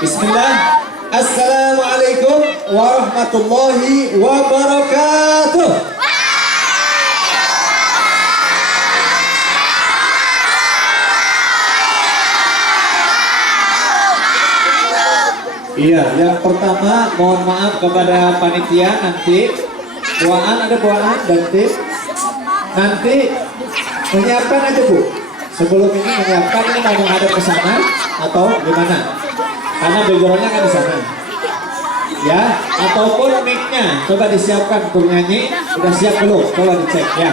Bismillah. Assalamualaikum warahmatullahi wabarakatuh. Iya, yang pertama mohon maaf kepada panitia, nanti ada buaan nanti menyiapkan aja Bu. Sebelum ini menyiapkan, ini mau menghadap ke sana atau gimana? Karena backgroundnya kan di sana. Ya, ataupun mic-nya coba disiapkan untuk nyanyi. Udah siap belum? Coba dicek ya.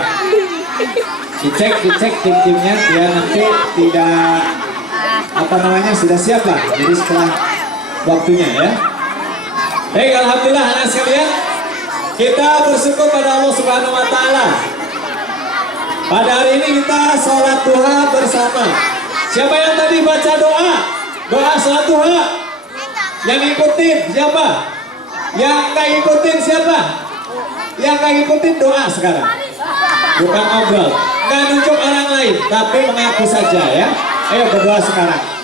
Dicek tim-timnya biar nanti tidak sudah siap lah. Jadi setelah waktunya ya. Baik, alhamdulillah anak sekalian, kita bersyukur pada Allah Subhanahu wa taala. Pada hari ini kita sholat duha bersama. Siapa yang tadi baca doa sholat duha? Yang ngikutin siapa? Yang nggak ngikutin siapa? Yang nggak ngikutin doa sekarang. Bukan ngobrol, nggak nunjuk orang lain, tapi mengaku saja ya. Ayo berdoa sekarang.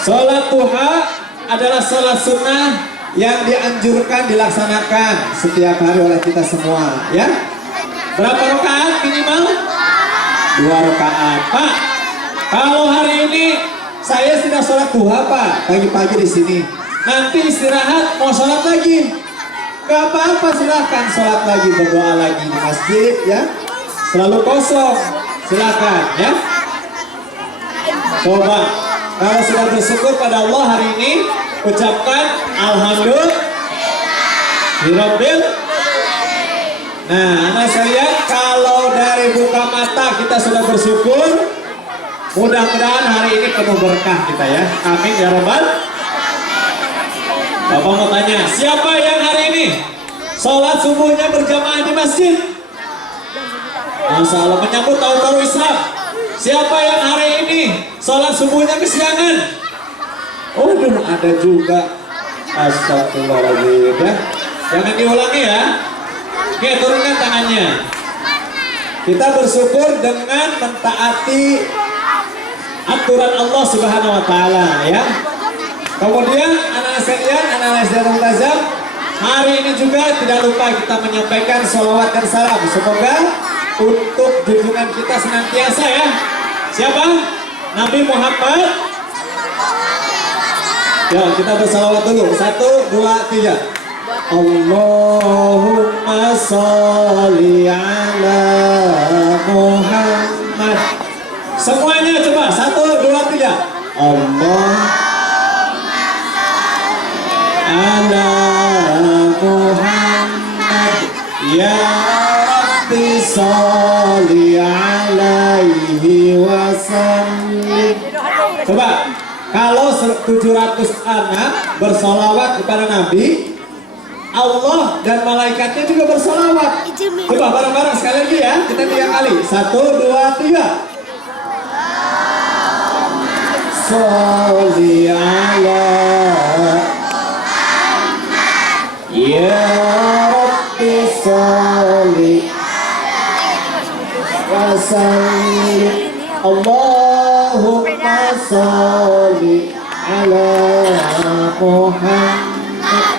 Sholat duha adalah sholat sunnah yang dianjurkan dilaksanakan setiap hari oleh kita semua ya. Berapa rakaat minimal? 2 rakaat. Pak, kalau hari ini saya tidak sholat duha Pak, pagi-pagi di sini. Nanti istirahat mau sholat lagi, gak apa-apa, silahkan sholat lagi, berdoa lagi di masjid ya. Selalu kosong, silahkan ya. Coba kalau sudah bersyukur pada Allah hari ini, ucapkan alhamdulillah. Nah, anak sekalian, kalau dari buka mata kita sudah bersyukur, mudah-mudahan hari ini penuh berkah kita ya. Amin ya Rabbal. Bapak mau tanya, siapa yang hari ini sholat subuhnya berjamaah di masjid? Masya Allah, menyambut tahun baru Islam. Siapa yang hari ini sholat subuhnya kesiangan? Oh, ada juga. Astagfirullahaladzim ya. Jangan diulangi ya. Oke, turunkan tangannya. Kita bersyukur dengan mentaati aturan Allah Subhanahu wa taala ya. Kemudian anak-anak sekalian, anak-anak sedang multazam, hari ini juga tidak lupa kita menyampaikan sholawat dan salam. Semoga untuk junjungan kita senantiasa ya. Siapa? Nabi Muhammad. Ya, kita bersalawat dulu. 1, 2, 3. Allahumma sholli ala Muhammad. Semuanya coba 1, 2, 3. Allah ala Muhammad ya Rabbi sholli alaihi wasallim. Coba kalau 700 anak bersolawat kepada Nabi, Allah dan malaikatnya juga bersolawat. Coba bareng-bareng sekali lagi ya, kita 3 kali. 1, 2, 3. Sholli ala ya Rabbi sholli wa sallim. Allahumma sholli ala Muhammad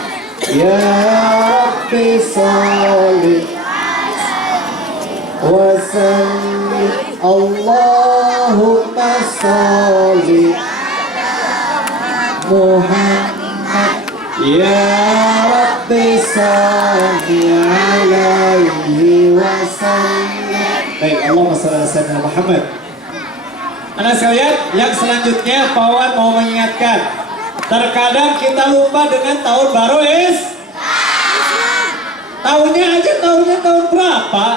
ya Rabbi sholli wa sallim. Allahumma sholli Muhammad ya Rabbi sholli alaihi wasallam. Baik, Allahumma sholli ala sayyidina Muhammad. Anak sekalian, yang selanjutnya Pawan mau mengingatkan, terkadang kita lupa dengan tahun baru tahunnya aja, tahun berapa?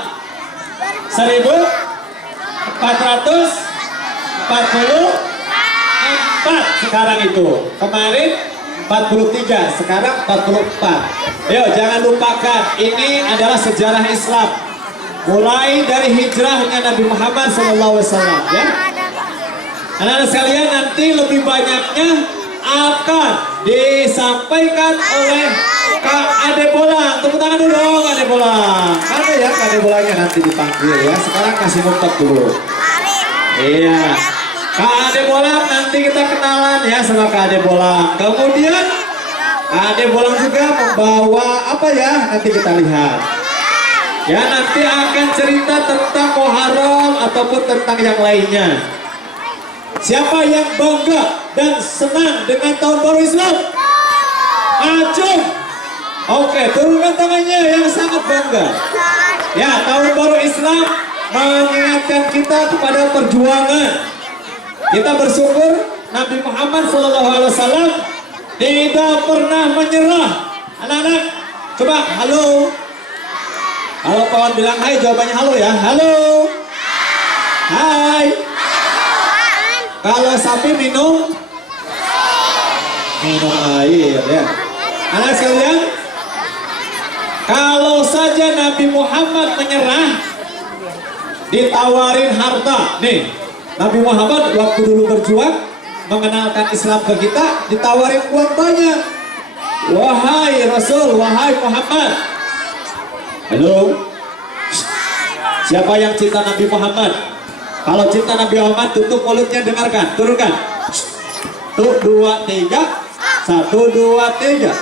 1444 sekarang itu. Kemarin 43, sekarang 44. Ayo jangan lupakan, ini adalah sejarah Islam. Mulai dari hijrahnya Nabi Muhammad SAW ya. Anak-anak sekalian, nanti lebih banyak selanjutnya akan disampaikan oleh Kak Ade Bolang. Tepuk tangan dulu dong Ade Bolang. Ada ya Kak Ade Bolangnya nanti dipanggil ya. Sekarang kasih ngumpet dulu. Iya. Kak Ade Bolang nanti kita kenalan ya sama Kak Ade Bolang. Kemudian Kak Ade Bolang juga membawa apa ya? Nanti kita lihat. Ya nanti akan cerita tentang Muharram ataupun tentang yang lainnya. Siapa yang bangga dan senang dengan tahun baru Islam? Acung. Oke, turunkan tangannya yang sangat bangga. Ya, tahun baru Islam mengingatkan kita kepada perjuangan. Kita bersyukur Nabi Muhammad SAW tidak pernah menyerah. Anak-anak, coba halo. Kalau kawan bilang hai, jawabannya halo ya. Halo. Hai. Kalau sapi minum air ya. Anak sekalian, kalau saja Nabi Muhammad menyerah, ditawarin harta. Nih, Nabi Muhammad waktu dulu berjuang mengenalkan Islam ke kita, ditawarin uang banyak. Wahai Rasul, wahai Muhammad. Halo. Siapa yang cinta Nabi Muhammad? Kalau cinta Nabi Muhammad, tutup mulutnya, dengarkan, turunkan. 1, 2, 3. 1, 2, 3.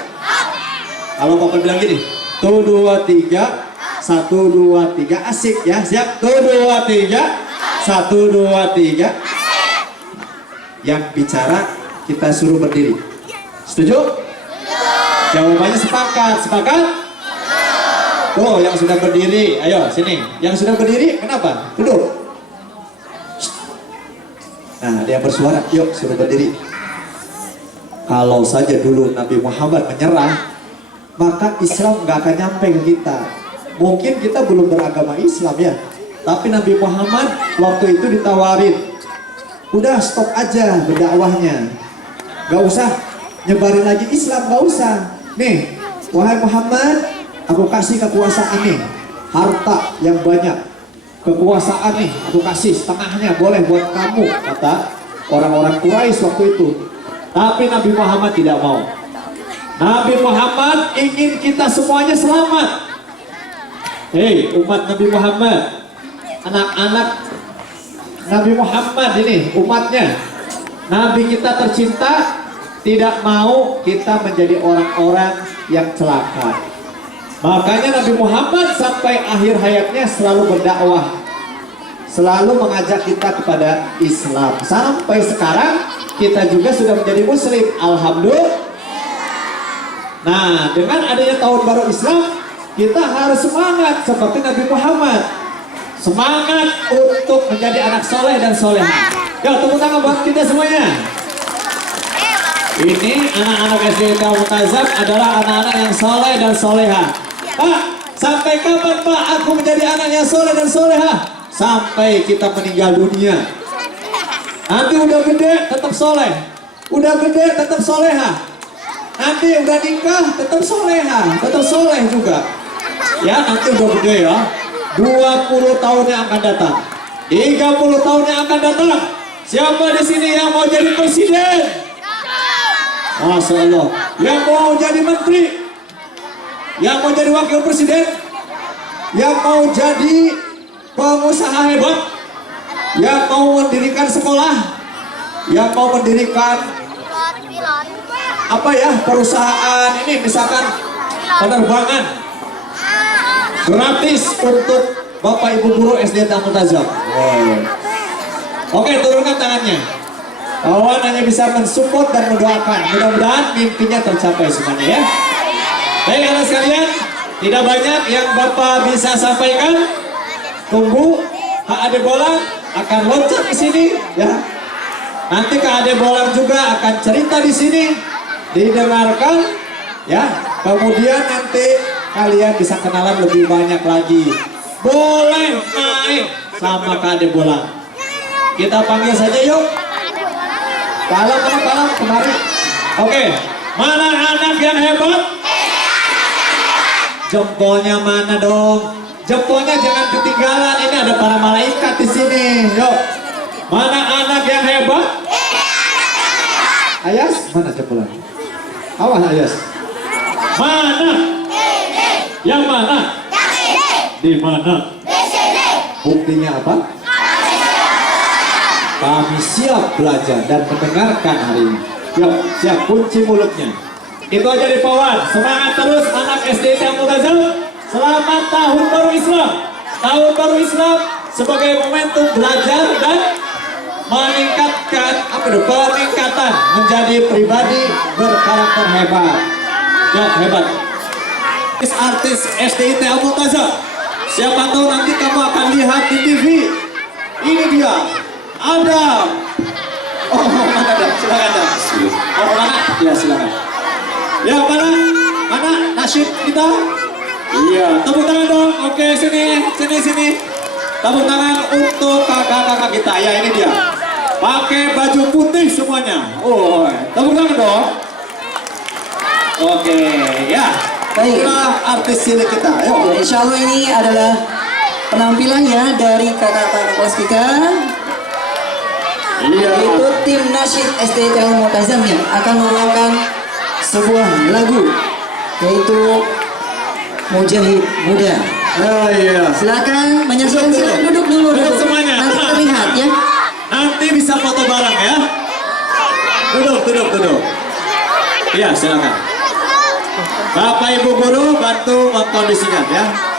Kalau Papa bilang gini, 1, 2, 3. 1, 2, 3. Asik ya, siap. 1, 2, 3. 1, 2, 3. Yang bicara kita suruh berdiri. Setuju? Jawabannya sepakat. Sepakat? Oh, yang sudah berdiri, ayo sini. Yang sudah berdiri, kenapa? Duduk. Nah, ada yang bersuara, yuk suruh berdiri. Kalau saja dulu Nabi Muhammad menyerah, maka Islam nggak akan nyampe ke kita. Mungkin kita belum beragama Islam ya, tapi Nabi Muhammad waktu itu ditawarin, udah stop aja berdakwahnya, nggak usah nyebarin lagi Islam, nggak usah. Nih, wahai Muhammad, aku kasih kekuasaan nih, harta yang banyak. Kekuasaan nih, aku kasih setengahnya, boleh buat kamu, kata orang-orang Quraisy waktu itu. Tapi Nabi Muhammad tidak mau. Nabi Muhammad ingin kita semuanya selamat. Hei umat Nabi Muhammad, anak-anak Nabi Muhammad ini, umatnya, Nabi kita tercinta, tidak mau kita menjadi orang-orang yang celaka. Makanya Nabi Muhammad sampai akhir hayatnya selalu berdakwah, selalu mengajak kita kepada Islam. Sampai sekarang kita juga sudah menjadi Muslim, alhamdulillah. Nah, dengan adanya tahun baru Islam, kita harus semangat seperti Nabi Muhammad, semangat untuk menjadi anak soleh dan soleha. Yo, tepuk tangan buat kita semuanya. Ini anak-anak SD Mutazab adalah anak-anak yang soleh dan soleha. Pak, sampai kapan Pak aku menjadi anak yang soleh dan soleha? Sampai kita meninggal dunia. Nanti udah gede tetap soleh, udah gede tetap soleha. Nanti udah nikah tetap soleha, tetap soleh juga. Ya nanti udah gede ya, 20 tahun yang akan datang, 30 tahun yang akan datang. Siapa di sini yang mau jadi presiden? Masya Allah. Yang mau jadi menteri, yang mau jadi wakil presiden, yang mau jadi pengusaha hebat, yang mau mendirikan sekolah, yang mau mendirikan apa ya, perusahaan ini misalkan penerbangan gratis untuk Bapak Ibu guru SD Mutazab. Oke, turunkan tangannya. Kawan hanya bisa mensupport dan mendoakan. Mudah-mudahan mimpinya tercapai semuanya ya. Baik anak sekalian, tidak banyak yang Bapak bisa sampaikan. Tunggu Kak Ade Bolang akan loncat ke sini ya. Nanti Kak Ade Bolang juga akan cerita di sini, didengarkan ya. Kemudian nanti kalian bisa kenalan lebih banyak lagi. Boleh naik sama Kak Ade Bolang. Kita panggil saja yuk. Palang kemari. Oke, mana anak yang hebat? Jempolnya mana dong? Jempolnya jangan ketinggalan. Ini ada para malaikat di sini. Yuk, mana anak yang hebat? Ayas, mana cepulan? Awas Ayas. Mana? Yang mana? Di mana? Buktinya apa? Kami siap belajar dan mendengarkan hari ini. Yuk, siap, kunci mulutnya. Itu aja di Pawan. Semangat terus anak SD Al Multazam. Selamat tahun baru Islam. Tahun baru Islam sebagai momentum belajar dan meningkatkan peningkatan menjadi pribadi berkarakter hebat. Ya, hebat. Artis SDIT Al Multazam. Siapa tahu nanti kamu akan lihat di TV. Ini dia, Adam. Oh, mana Adam? Silakan Adam. Oh, mana? Ya, silakan. Ya, mana nasyid kita? Iya, tepuk tangan dong. Oke, sini. Tepuk tangan untuk kakak-kakak kita. Ya, ini dia. Pakai baju putih semuanya. Oh, tepuk tangan dong. Oke, ya. Baiklah artis cilik kita. Ayo. Insya Allah ini adalah penampilannya dari kakak-kakak kelas kita. Iya. Itu tim nasyid SD Al Multazam yang akan membawakan sebuah lagu, yaitu Mujahid Muda. Oh iya. Silakan menyaksikan. Silakan duduk dulu. Duduk semuanya. Nanti terlihat ya. Nanti bisa foto bareng ya. Duduk. Iya, silakan. Bapak Ibu guru bantu mengkondisikan ya.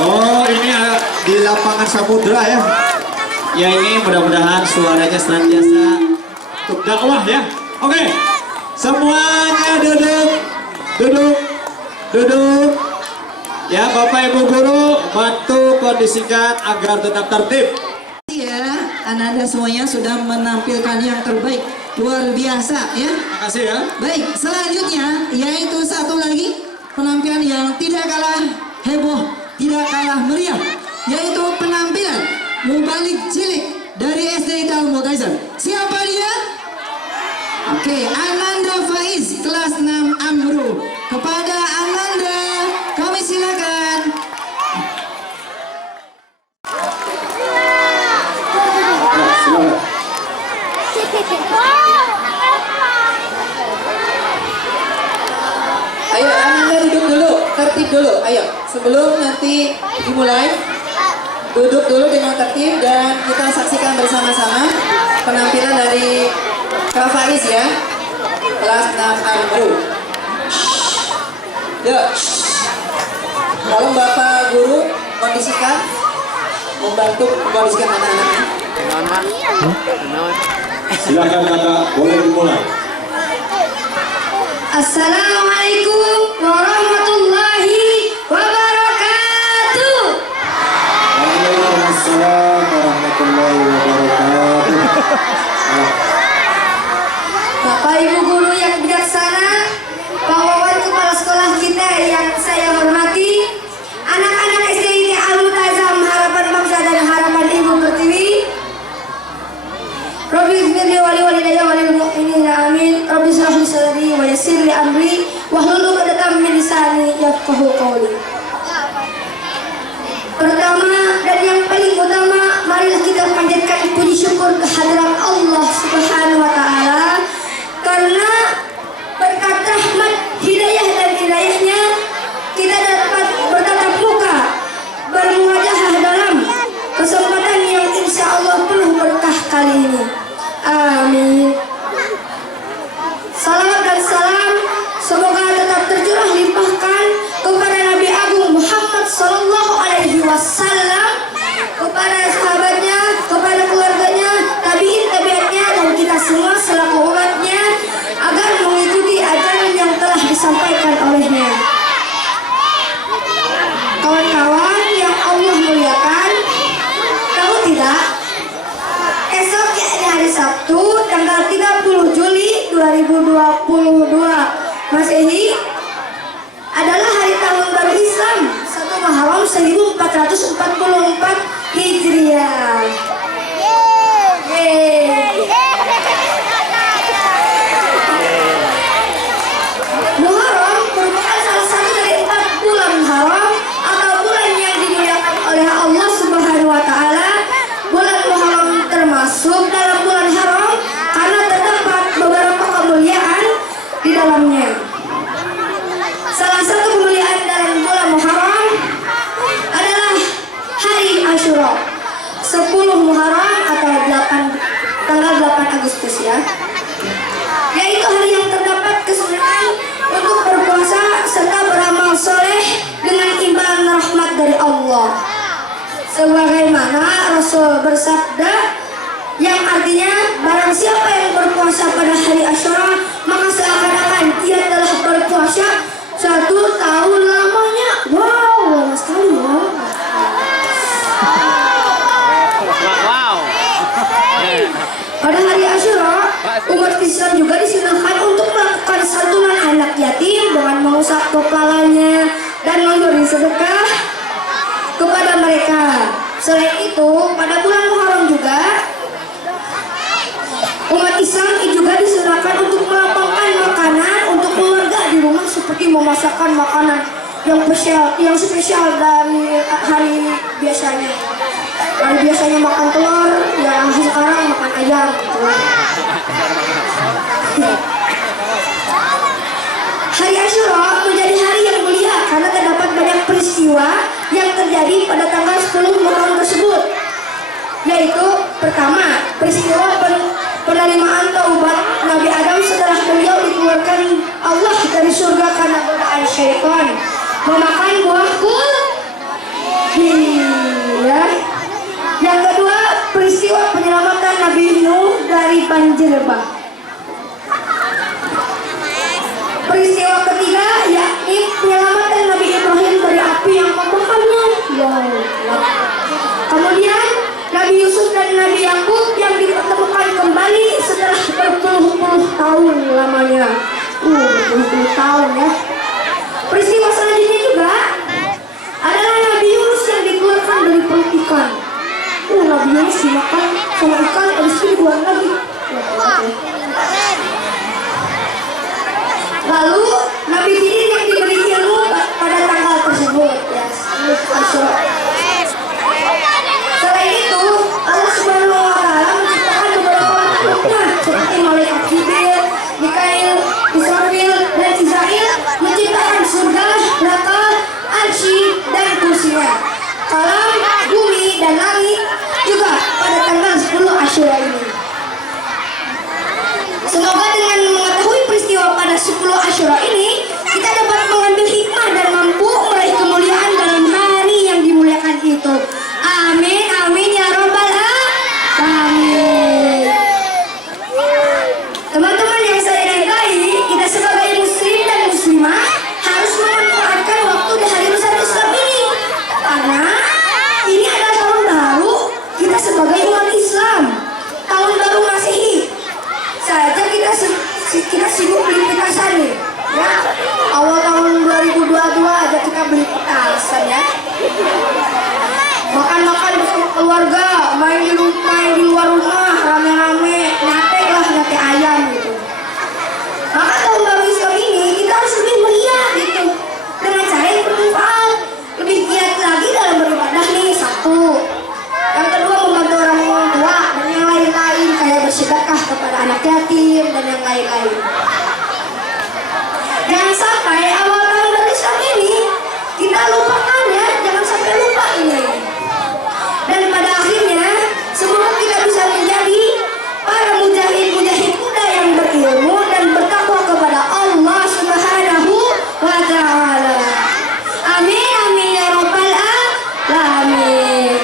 Oh, ini di lapangan Samudra ya. Ya ini mudah-mudahan suaranya senantiasa untuk dakwah ya. Oke, semuanya duduk, duduk, duduk. Ya Bapak Ibu Guru, bantu kondisikan agar tetap tertib. Ya, Anda semuanya sudah menampilkan yang terbaik, luar biasa ya. Terima kasih ya. Baik, selanjutnya yaitu satu lagi penampilan yang tidak kalah heboh, tidak kalah meriah, yaitu penampilan mubalik cilik dari SD Darul Mutaisan. Siapa dia? Oke, Ananda Faiz, kelas 6 Amru. Kepada Ananda, kami silakan. Ayo Ananda duduk dulu, tertib dulu. Ayo, sebelum nanti dimulai, duduk dulu dengan tertib dan kita saksikan bersama-sama penampilan dari Kak Faiz ya, kelas 6 Amru. Yuk, tolong Bapak Guru kondisikan, membantu kondisikan anak-anaknya. Silakan kakak, boleh dimulai. Assalamualaikum warahmatullahi wabarakatuh. Waalaikumsalam warahmatullahi wabarakatuh. Bapak Ibu Guru yang bijaksana, Pak Wawan Kepala Sekolah kita yang saya hormati, anak-anak SDIT Al-Multazam Harapan Bangsa dan Harapan Ibu Pertiwi. Rabbi ighfirli wa li walidayya wa lil mu'minina amin. Rabbi shrah li sadri wa yassir li amri wahlul 'uqdatam min lisani yafqahu qawli. Pertama dan yang paling utama, marilah kita panjatkan puji syukur kehadirat Allah Subhanahu wa taala karena berkat rahmat, hidayah dan hidayahnya kita dapat bertatap muka, bermuwajahah dalam kesempatan yang insya Allah penuh berkah kali ini. Amin. Salawat dan salam semoga tetap tercurah limpahkan kepada Nabi Agung Muhammad Sallallahu Alaihi Wasallam, kepada sahabatnya, kepada keluarganya, tabiin tabiatnya dan kita semua selaku umatnya agar mengikuti ajaran yang telah disampaikan olehnya. Kawan-kawan yang Allah muliakan, tahu tidak? Esok yakni hari Sabtu tanggal 30 Juli 2022 Masehi adalah hari tahun baru Islam 1 Muharram 1444 Hijriah. Yeay. Muharram merupakan salah satu dari 4 bulan haram atau bulan yang dimuliakan oleh Allah Subhanahu wa taala. Bulan Muharram termasuk dalam bulan haram karena terdapat beberapa kemuliaan di dalamnya. Salah satu kemuliaan dalam bulan Muharram adalah hari Asyura 10 Muharram atau tanggal 8 Agustus ya, yaitu hari yang terdapat kesunahan untuk berpuasa serta beramal soleh dengan imbalan rahmat dari Allah. Sebagaimana Rasul bersabda yang artinya barang siapa yang berpuasa pada hari Asyura maka seakan-akan ia telah berpuasa 1 tahun lamanya. Wow, lama sekali ya. Pada hari Asyura, umat Islam juga disunahkan untuk melakukan santunan anak yatim dengan mengusap kepalanya dan memberi sedekah kepada mereka. Selain itu, pada bulan Muharram juga umat Islam juga disunahkan untuk melapangkan makanan untuk keluarga di rumah seperti memasakkan makanan yang spesial dari hari biasanya. Hari biasanya makan telur, ya sekarang makan ayam. Hari Asyura menjadi hari yang mulia karena terdapat banyak peristiwa yang terjadi pada tanggal 10 Muharram tersebut, yaitu pertama, peristiwa penerimaan taubat Nabi Adam setelah beliau dikeluarkan Allah dari surga karena godaan syaitan, memakan buah mengenakan jilbab. Peristiwa ketiga yakni penyelamatan Nabi Ibrahim dari api yang membakarnya. Kemudian Nabi Yusuf dan Nabi Yakub yang dipertemukan kembali setelah berpuluh-puluh tahun lamanya. Berpuluh-puluh tahun ya. Peristiwa selanjutnya juga adalah Nabi Yunus yang dikeluarkan dari perut ikan. Nabi Yunus dimakan sama ikan, habis itu dikeluar lagi. Lalu Nabi Khidir yang diberi ilmu pada tanggal tersebut. Ya, selain itu, Allah Subhanahu wa Ta'ala menciptakan beberapa makhluknya seperti malaikat Jibril, Mikail, Israfil, dan Israel, menciptakan surga, neraka, arsy, dan kursinya. Alam, bumi, dan langit juga pada tanggal 10 Asyura ini. Semoga dengan mengetahui peristiwa pada 10 Asyura ini, kita dapat mengambil hikmah dan mampu meraih kemuliaan dalam hari yang dimuliakan itu. Amin, amin ya robbal alamin. Teman-teman yang saya cintai, kita sebagai muslim dan muslimah harus memanfaatkan waktu di hari besar Islam ini, karena ini adalah tahun baru kita sebagai umat Islam, tahun baru Masehi. Saja kita sibuk beli petasan nih, ya. Awal tahun 2022 aja kita beli petasan ya. Makan-makan bersama keluarga, main di luar rumah, rame-rame, nyate ayam gitu. Maka tahun baru Islam ini kita harus lebih meriah gitu, dengan cara yang bermanfaat, lebih giat lagi dalam beribadah nih, satu. Yang kedua, membantu orang tua dan yang lain-lain, kayak bersedekah kepada anak yatim dan yang lain-lain. Jangan sampai awal tahun baru Islam ini kita lupakan ya, jangan sampai lupa ini. Dan pada akhirnya semoga kita bisa menjadi para mujahid-mujahid muda yang berilmu dan bertakwa kepada Allah Subhanahu wa Ta'ala. Amin, amin ya robbal alamin.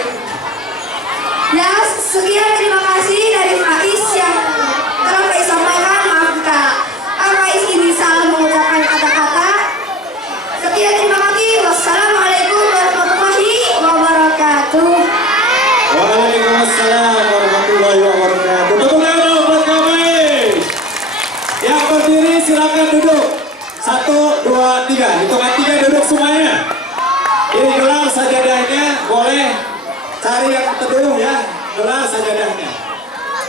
Ya, sekian terima kasih dari Faiz yang telah Faiz sampaikan. Maaf jika Faiz ini salah mengucapkan kata-kata. Sekian terima kasih. Wassalamualaikum warahmatullahi wabarakatuh. Waalaikumsalam warahmatullahi wabarakatuh. Tepuk tangan buat Kak Faiz. Yang berdiri silakan duduk. 1, 2, 3. Hitungan 3 duduk semuanya. Ini gelar sajadahnya, boleh cari yang teduh ya. Gelar sajadahnya.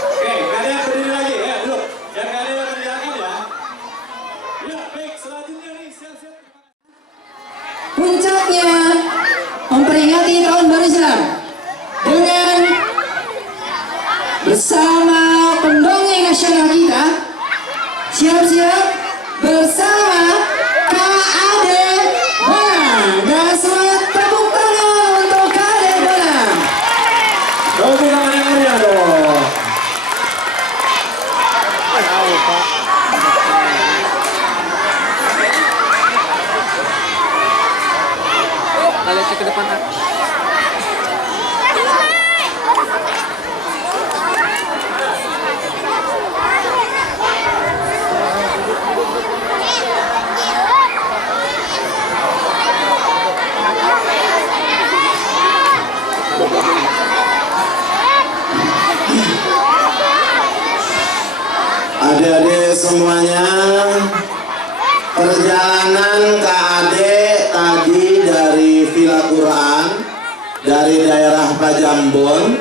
Oke, gak ada yang berdiri lagi ya, duduk. Jangan gak ada yang menjalankan ya. Ya, baik, selanjutnya nih, siap-siap. Puncaknya memperingati tahun baru Islam dengan bersama pendongeng nasional kita, siap-siap bersama KAD Bonang, dan semangat tepuk tangan untuk KAD Bonang. Tepuk tangan yang meriah dong. Balik ke depan. Adik-adik semuanya, perjalanan KAD tadi dari Villa Quran, dari daerah Pajambon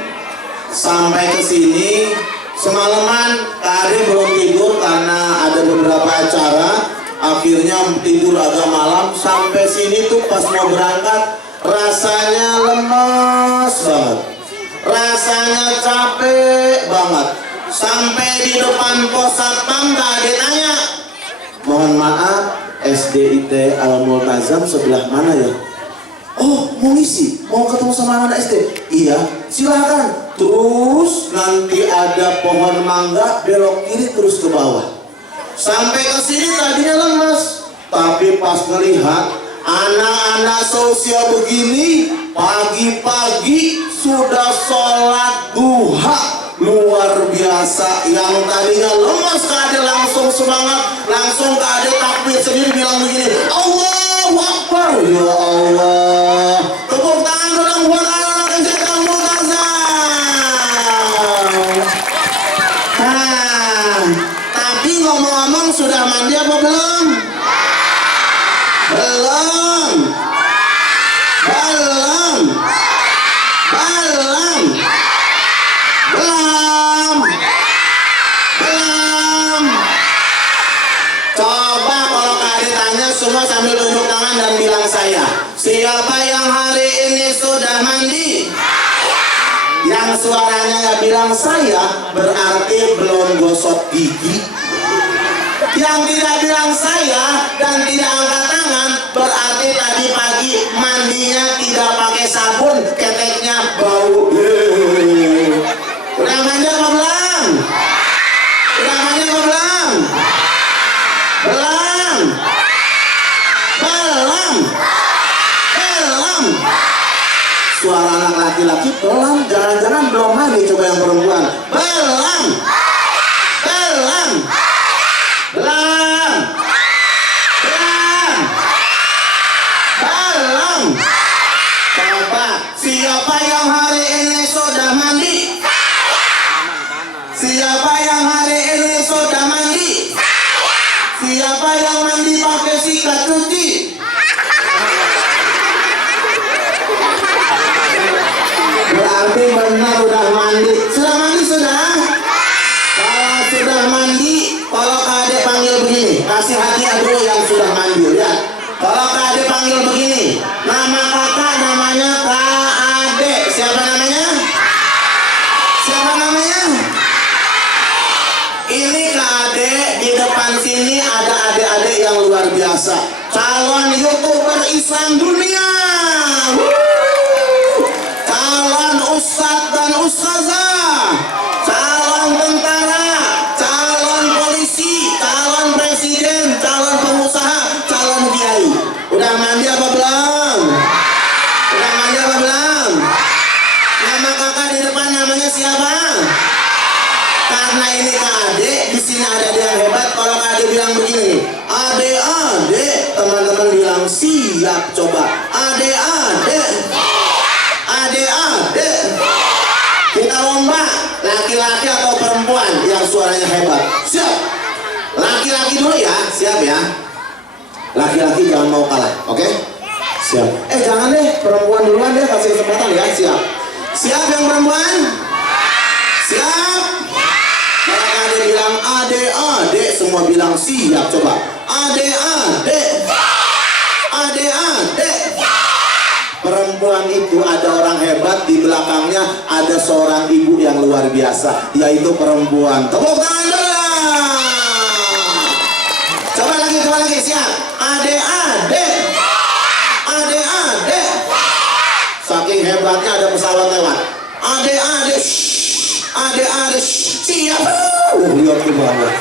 sampai ke sini. Semalaman KAD belum tidur karena ada beberapa acara, akhirnya tidur agak malam. Sampai sini tuh pas mau berangkat rasanya lemes banget, rasanya capek banget. Sampai di depan pos satpam tadi tanya, mohon maaf SDIT Al Multazam sebelah mana ya? Oh, mau ngisi, mau ketemu sama anak SD? Iya, silakan. Terus nanti ada pohon mangga, belok kiri terus ke bawah. Sampai ke sini tadinya lemes, tapi pas ngelihat anak-anak sosial begini pagi-pagi sudah sholat duha, luar biasa. biasa. Yang tadinya lemas Kak Ade langsung semangat, langsung Kak Ade takbir sendiri bilang begini, Allahu Akbar. Ya Allah, tepuk tangan dong buat anak-anak yang sedang mutazah. Tapi ngomong-ngomong sudah mandi apa belum? Belum. Belum. Belum. Belum. Belum. Coba kalau Kak Ade tanya semua sambil tunjuk tangan dan bilang saya. Siapa yang hari ini sudah mandi? Yang suaranya nggak bilang saya berarti belum gosok gigi. Yang tidak bilang saya dan tidak angkat tangan berarti tadi pagi mandinya tidak pakai sabun, keteknya bau. Udah mandi apa belum? Udah mandi apa belum? Belum. Belum. Belum. Suara anak laki-laki belum, jangan-jangan belum mandi. Coba yang perempuan. Belum. Belum. Belum. Belum. Belum. Coba siapa yang hari ini sudah mandi? Siapa yang hari ini sudah mandi? Siapa yang mandi pakai sikat cuci? Berarti benar udah mandi. Sudah mandi sudah? Kalau sudah mandi, kalau Kak Ade panggil begini, kasih hadiah dulu yang sudah mandi ya. Kalau Kak Ade panggil begini, nama kakak namanya Kak Ade. Siapa namanya? Siapa namanya? Ini Kak Ade, di depan sini ada adik-adik yang luar biasa, calon YouTuber Islam dunia. Calon ustadz dan ustazah, calon tentara, calon polisi, calon presiden, calon pengusaha, calon kiai. Udah mandi apa belum? Udah mandi apa belum? Nama kakak di depan namanya siapa? Karena ini Kak Ade, di sini ada dia yang hebat. Kalau Kak Ade bilang begini, ade, teman-teman bilang siap. Coba ade. Kita lomba laki-laki atau perempuan yang suaranya hebat. Siap. Laki-laki dulu ya, siap ya. Laki-laki jangan mau kalah, oke? Siap. Jangan deh, perempuan duluan deh, kasih kesempatan ya. Siap. Siap yang perempuan? Siap. Kalau Ade bilang ade, semua bilang siap. Coba ade. Perempuan itu ada orang hebat, di belakangnya ada seorang ibu yang luar biasa, yaitu perempuan. Tepuk tangan dulu. Coba lagi, siap. Ade. Saking hebatnya ada pesawat lewat. Ade, siap. Lihat ke bawah.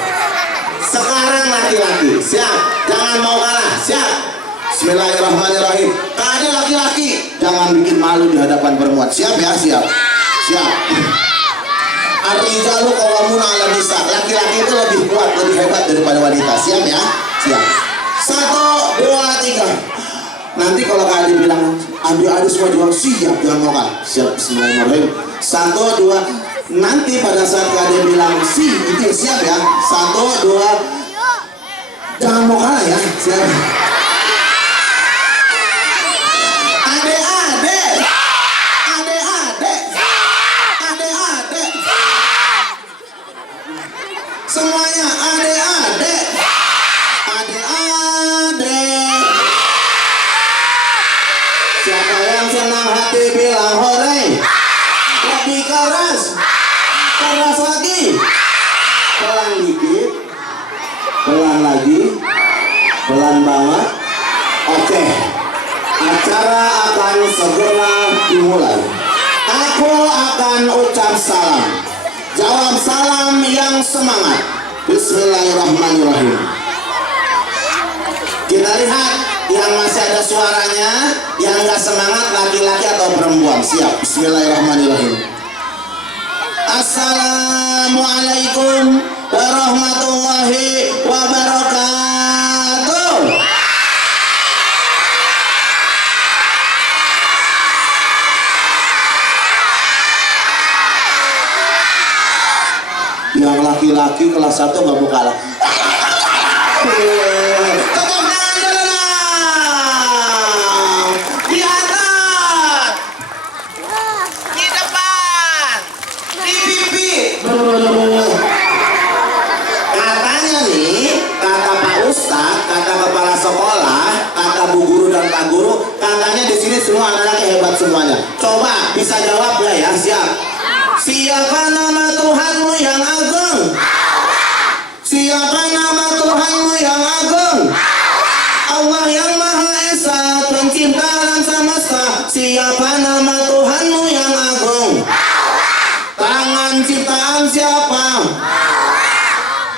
Sekarang laki-laki, siap. Jangan mau kalah, siap. Bismillahirrahmanirrahim. Kak Ade laki-laki, jangan bikin malu di hadapan perempuan. Siap ya, siap. Ar-rijalu qawwamuna 'alan nisa. Laki-laki itu lebih kuat, lebih hebat daripada wanita. Siap ya, siap. 1, 2, 3. Nanti kalau Kak Ade bilang adik-adik semua bilang siap, jangan mau kalah. Siap. Bismillahirrahmanirrahim. 1, 2. Nanti pada saat Kak Ade bilang itu siap ya. 1, 2. Jangan mau kalah ya. Siap. Semuanya ade. Siapa yang senang hati bilang hore. Lebih keras lagi, pelan dikit, pelan lagi, pelan banget. Oke, acara akan segera dimulai. Aku akan ucap salam. Jawab salam yang semangat. Bismillahirrahmanirrahim. Kita lihat yang masih ada suaranya, yang nggak semangat laki-laki atau perempuan. Siap. Bismillahirrahmanirrahim. Assalamualaikum warahmatullahi wabarakatuh. Yang laki-laki kelas 1 nggak mau kalah. Tepuk tangan dulu. Di atas, di depan, di pipi. Katanya nih, kata Pak Ustadz, kata kepala sekolah, kata Bu Guru dan Pak Guru, katanya di sini semua anak-anak hebat semuanya. Coba bisa jawab nggak ya? Siap. Siapa nama Tuhanmu yang agung? Siapa nama Tuhanmu yang agung? Allah yang Maha Esa, pencipta alam semesta. Siapa nama Tuhanmu yang agung? Tangan ciptaan siapa?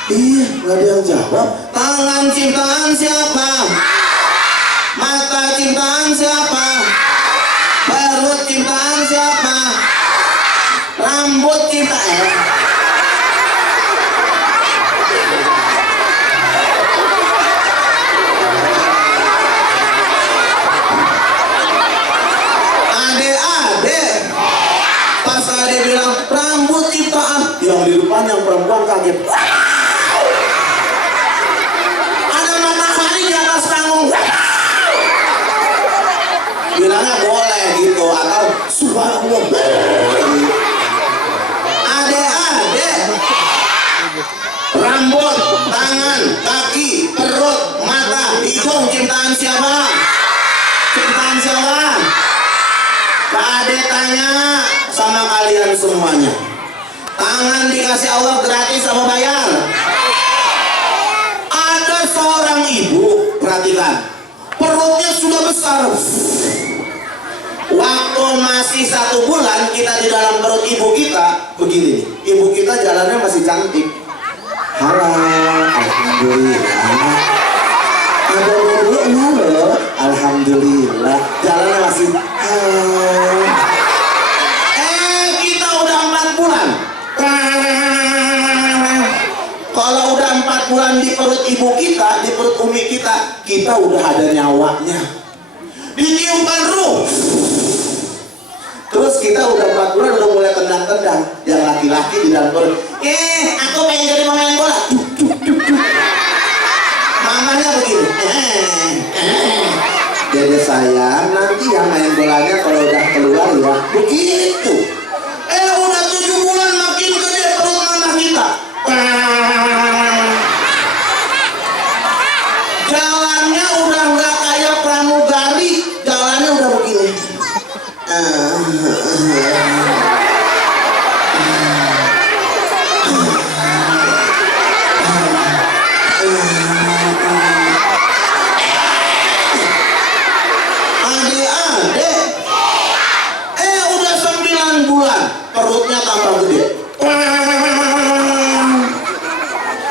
Iya, gak ada yang jawab. Tangan ciptaan siapa? Mata ciptaan siapa? Perut ciptaan siapa? Rambut ciptaan. Adek-adek, pas adek bilang rambut ciptaan, yang di depan yang perempuan kaget. Ada matahari di atas panggung. Bilangnya boleh gitu atau subhanallah. Adek-adek, rambut, tangan, kaki, perut, mata, hidung ciptaan siapa? Ciptaan siapa? Adek tanya sama kalian semuanya. Tangan dikasih Allah gratis apa bayar? Ada seorang ibu, perhatikan, perutnya sudah besar. Waktu masih 1 bulan kita di dalam perut ibu kita begini nih. Ibu kita jalannya masih cantik. Halo, alhamdulillah. Ada bulunya loh, alhamdulillah. Jalannya masih. Kita udah 4 bulan. Kalau udah 4 bulan di perut ibu kita, di perut umi kita udah ada nyawanya. Ditiupkan ruh. Terus kita udah 4 bulan udah mulai tendang-tendang. Yang laki-laki di dalam perut. Aku pengen jadi pemain bola. Mamanya begini. Jadi sayang, nanti yang main bolanya kalau udah keluar ya begitu. Udah 7 bulan makin gede perut mama kita. Jalannya udah nggak kayak pramugari, jalannya udah begini. Adik-adik, udah 9 bulan perutnya tambah gede.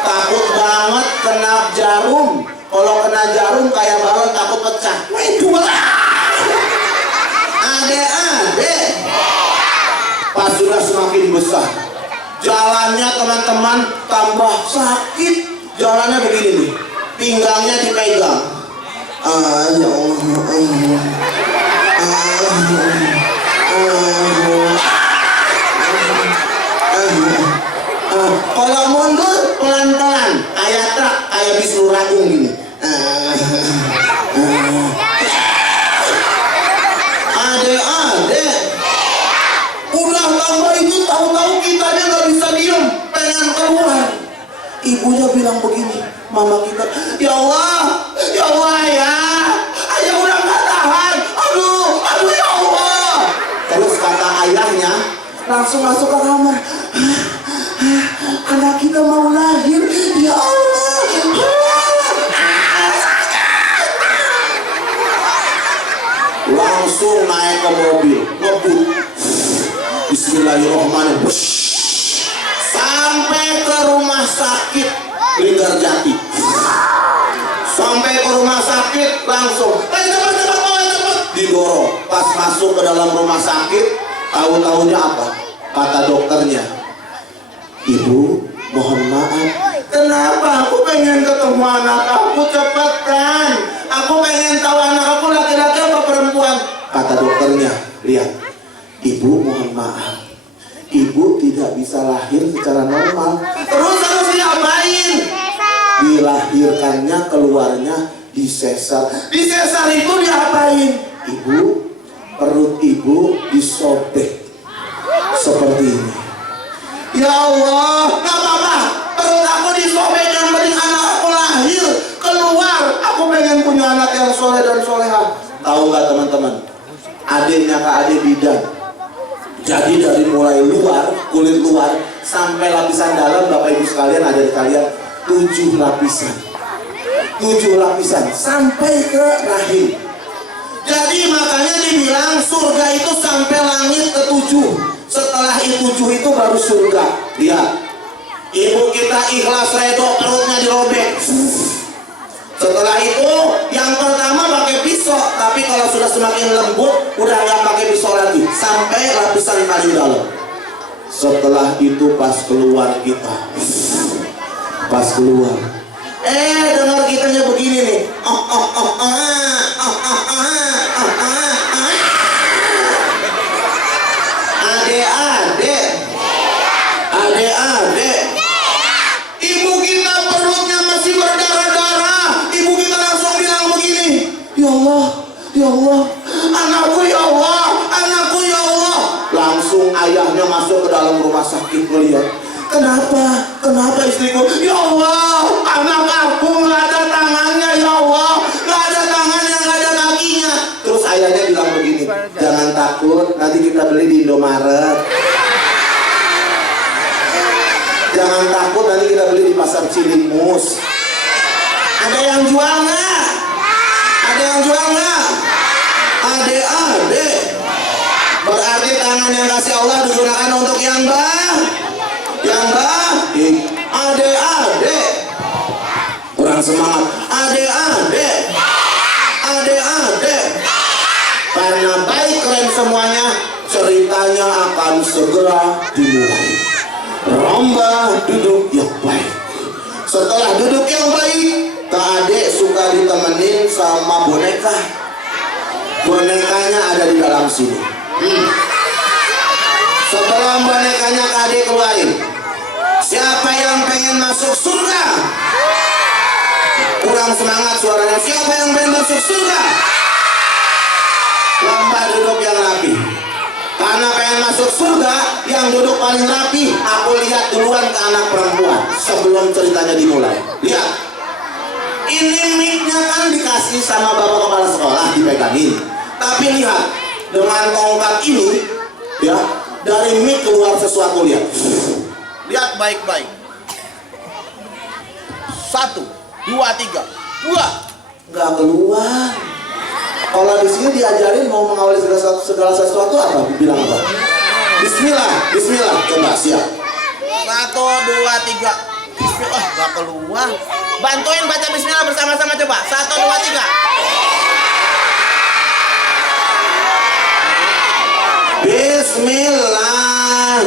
Takut banget kena jarum. Kalau kena jarum kayak balon takut pecah. Adek-adek, pas sudah semakin besar, jalannya teman-teman tambah sakit. Jalannya begini nih, pinggangnya dipegang. Ya Allah. Kalau mundur pelan-pelan, kayak truk, kayak bis luragung gini. Adek-adek, udah lama itu tahu-tahu kitanya nggak bisa diem, pengen keluar. Ibunya bilang begini, mama kita, ya Allah ya, ayah udah nggak tahan, aduh ya Allah. Terus kata ayahnya, langsung masuk ke kamar, anak kita mau lahir, ya Allah. Langsung naik ke mobil, ngebut. Bismillahirrahmanirrahim. Sampai ke rumah sakit Linggarjati. Sampai ke rumah sakit langsung, cepet, didorong. Pas masuk ke dalam rumah sakit, tahu-tahunya apa? Kata dokternya, Ibu, mohon maaf. Kenapa? Aku pengen ketemu anak aku cepetan. Aku pengen tahu anak aku laki-laki apa perempuan. Kata dokternya, lihat, ibu mohon maaf. Ibu tidak bisa lahir secara normal. Terus harus diapain? Dilahirkannya, keluarnya disesar. Disesar itu diapain? Ibu, perut ibu disobek seperti ini. Ya Allah, gak apa-apa. Perut aku disobek, yang penting anak aku lahir, keluar. Aku pengen punya anak yang soleh dan soleha. Tahu gak teman-teman? Adiknya Kak Ade bidan. Jadi dari mulai luar, kulit luar, sampai lapisan dalam, Bapak Ibu sekalian, adik kalian, 7 lapisan. 7 lapisan, sampai ke rahim. Jadi makanya dibilang surga itu sampai langit ke-7. Setelah itu 7 itu baru surga. Lihat, ibu kita ikhlas redo, perutnya dirobek. Setelah itu yang pertama pakai pisau, tapi kalau sudah semakin lembut udah nggak pakai pisau lagi sampai lapisan paling dalam. Setelah itu pas keluar kita, pas keluar, dengar kitanya begini nih. Adek-adek, ibu kita perutnya masih berdarah-darah. Ibu kita langsung bilang begini, ya Allah, anakku ya Allah, anakku ya Allah. Langsung ayahnya masuk ke dalam rumah sakit melihat. Kenapa istriku? Ya Allah, anak aku nggak ada tangannya ya Allah, nggak ada tangannya, nggak ada kakinya. Terus ayahnya bilang begini, jangan takut, nanti kita beli di Indomaret. Jangan takut, nanti kita beli di pasar Cilimus. Ada yang jual nggak? Ada yang jual nggak? Adek-adek, berarti tangan yang kasih Allah digunakan untuk yang baik. Yang baik. Adek-adek, kurang semangat. Adek-adek, adek-adek, karena baik keren semuanya, ceritanya akan segera dimulai. Romba duduk yang baik. Setelah duduk yang baik, Kak Ade suka ditemenin sama boneka. Bonekanya ada di dalam sini. Setelah bonekanya Kak Ade keluarin, siapa yang pengen masuk surga? Kurang semangat suaranya. Siapa yang pengen masuk surga? Lomba duduk yang rapi. Karena pengen masuk surga, yang duduk paling rapi, aku lihat duluan ke anak perempuan sebelum ceritanya dimulai. Lihat, ini mic-nya kan dikasih sama bapak kepala sekolah, dipegangin. Tapi lihat, dengan tongkat ini, ya, dari mic keluar sesuatu. Lihat, lihat baik-baik. 1, 2, 3, 2, nggak keluar. Kalau di sini diajarin mau mengawali segala sesuatu apa? Bilang apa? Bismillah, Bismillah. Coba siap. 1, 2, 3. Bismillah, nggak keluar. Bantuin baca Bismillah bersama-sama coba. 1, 2, 3. Bismillah.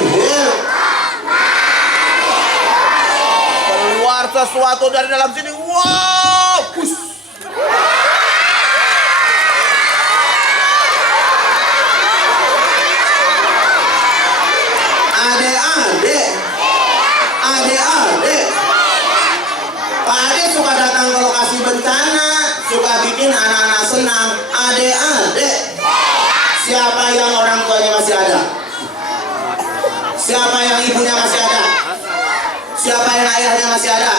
Keluar sesuatu dari dalam sini. Wow, push. Adik-adik, Pak Ade suka datang ke lokasi bencana, suka bikin anak-anak senang. Adik-adik, siapa yang orang tuanya masih ada? Siapa yang ibunya masih ada? Siapa yang ayahnya masih ada?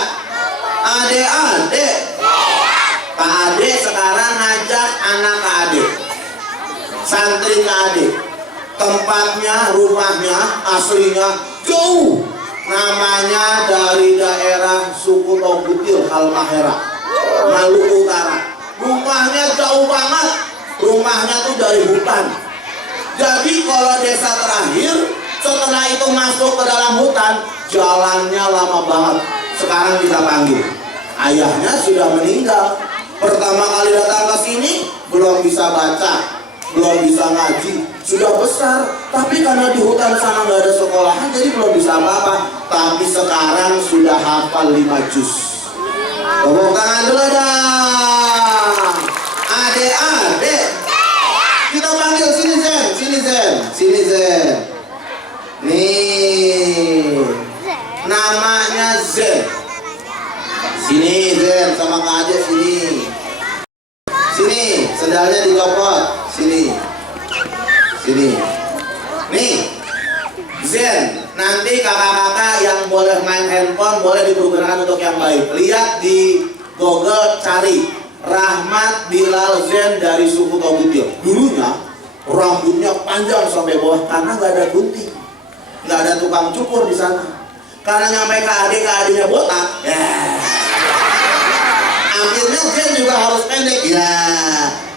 Adik-adik, Pak Ade sekarang ngajak anak Kak Ade, santri Kak Ade. Tempatnya, rumahnya, aslinya jauh. Namanya dari daerah suku Tobutil, Halmahera, Maluku Utara. Rumahnya jauh banget. Rumahnya tuh dari hutan. Jadi kalau desa terakhir, setelah itu masuk ke dalam hutan, jalannya lama banget. Sekarang kita panggil. Ayahnya sudah meninggal. Pertama kali datang ke sini, belum bisa baca, belum bisa ngaji, sudah besar, tapi karena di hutan sana nggak ada sekolahan, jadi belum bisa apa-apa. tapi sekarang sudah hafal 5 juz. Tepuk tangan dulu dong. Adik-adik, kita panggil sini Zen, sini Zen, sini Zen. Nih, namanya Zen. Sini Zen sama Kak Ade sini. Sini, sendalnya dicopot. Sini. Sini. Nih. Zen, nanti kakak-kakak yang boleh main handphone boleh dipergunakan untuk yang baik. Lihat di Google, cari Rahmat Bilal Zen dari suku Togutil. Dulunya rambutnya panjang sampai bawah karena nggak ada gunting, nggak ada tukang cukur di sana. Karena nyampe ke adiknya botak, ya. Akhirnya Zen juga harus pendek, ya.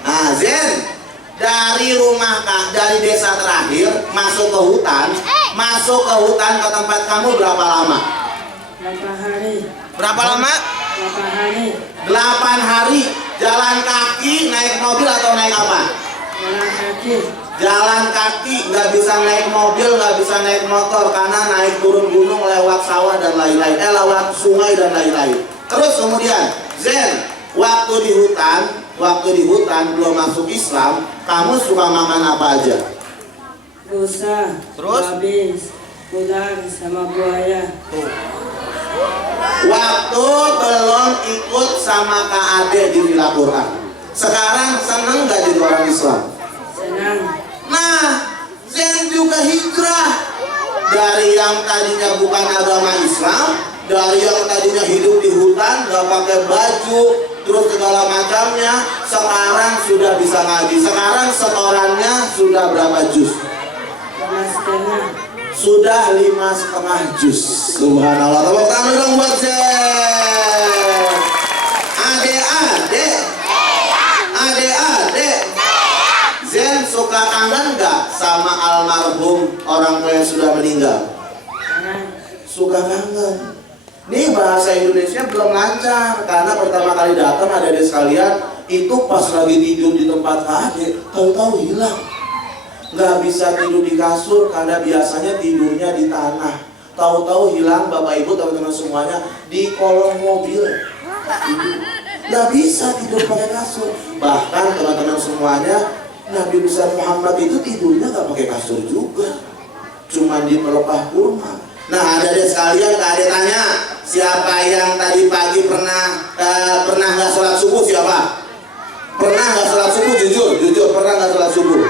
Nah Zen dari rumah dari desa terakhir masuk ke hutan ke tempat kamu berapa lama? 8 hari. Berapa lama? 8 hari. 8 hari. Jalan kaki, naik mobil atau naik apa? Jalan kaki. Jalan kaki, nggak bisa naik mobil, nggak bisa naik motor karena naik turun gunung lewat sawah dan lain-lain, lewat sungai dan lain-lain. Terus kemudian Zen, waktu di hutan belum masuk Islam, kamu suka makan apa aja? Rusa. Terus? Babi. Ular sama buaya. Waktu belum ikut sama Kak Ade di Villa Quran, sekarang seneng nggak jadi orang Islam? Senang. Nah, Zen juga hijrah dari yang tadinya bukan agama Islam, dari yang tadinya hidup di hutan, gak pakai baju, terus segala macamnya, sekarang sudah bisa ngaji. Sekarang setorannya sudah berapa juz? 5,5. Sudah 5,5 juz. Subhanallah. Tepuk tangan dong buat Zen. Adik-adik, Zen suka kangen gak sama almarhum orang tua yang sudah meninggal? Suka kangen. Nih bahasa Indonesia belum lancar karena pertama kali datang adik-adik sekalian itu pas lagi tidur di tempat adik, tahu-tahu hilang. Nggak bisa tidur di kasur karena biasanya tidurnya di tanah. Tahu-tahu hilang Bapak Ibu teman-teman semuanya di kolong mobil. Nggak bisa tidur pakai kasur. Bahkan teman-teman semuanya, Nabi besar Muhammad itu tidurnya nggak pakai kasur juga, cuma di pelepah kurma. Nah, adik-adik sekalian, Kak Ade tanya, siapa yang tadi pagi pernah nggak sholat subuh? Siapa? Pernah nggak sholat subuh? Jujur pernah nggak sholat subuh?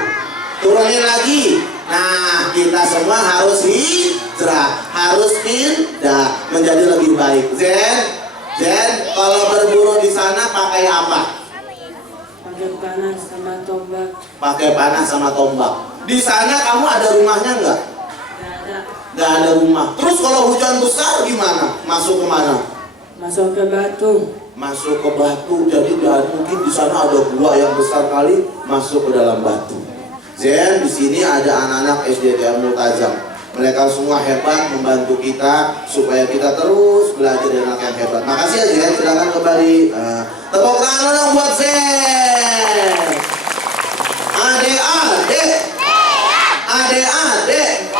Turunin lagi. Nah, kita semua harus hijrah, harus pindah menjadi lebih baik. Zen, kalau berburu di sana pakai apa? Pakai panah sama tombak. Pakai panah sama tombak. Di sana kamu ada rumahnya nggak? Nggak ada. Nggak ada rumah. Terus kalau hujan besar gimana? Masuk kemana? Masuk ke batu. Masuk ke batu. Jadi mungkin di sana ada gua yang besar kali, masuk ke dalam batu. Zen, di sini ada anak-anak SDTM Multazam. Mereka semua hebat membantu kita supaya kita terus belajar dari anak yang hebat. Makasih ya Zen, silakan kembali. Tepuk tangan dong buat Zen. Adik-adik.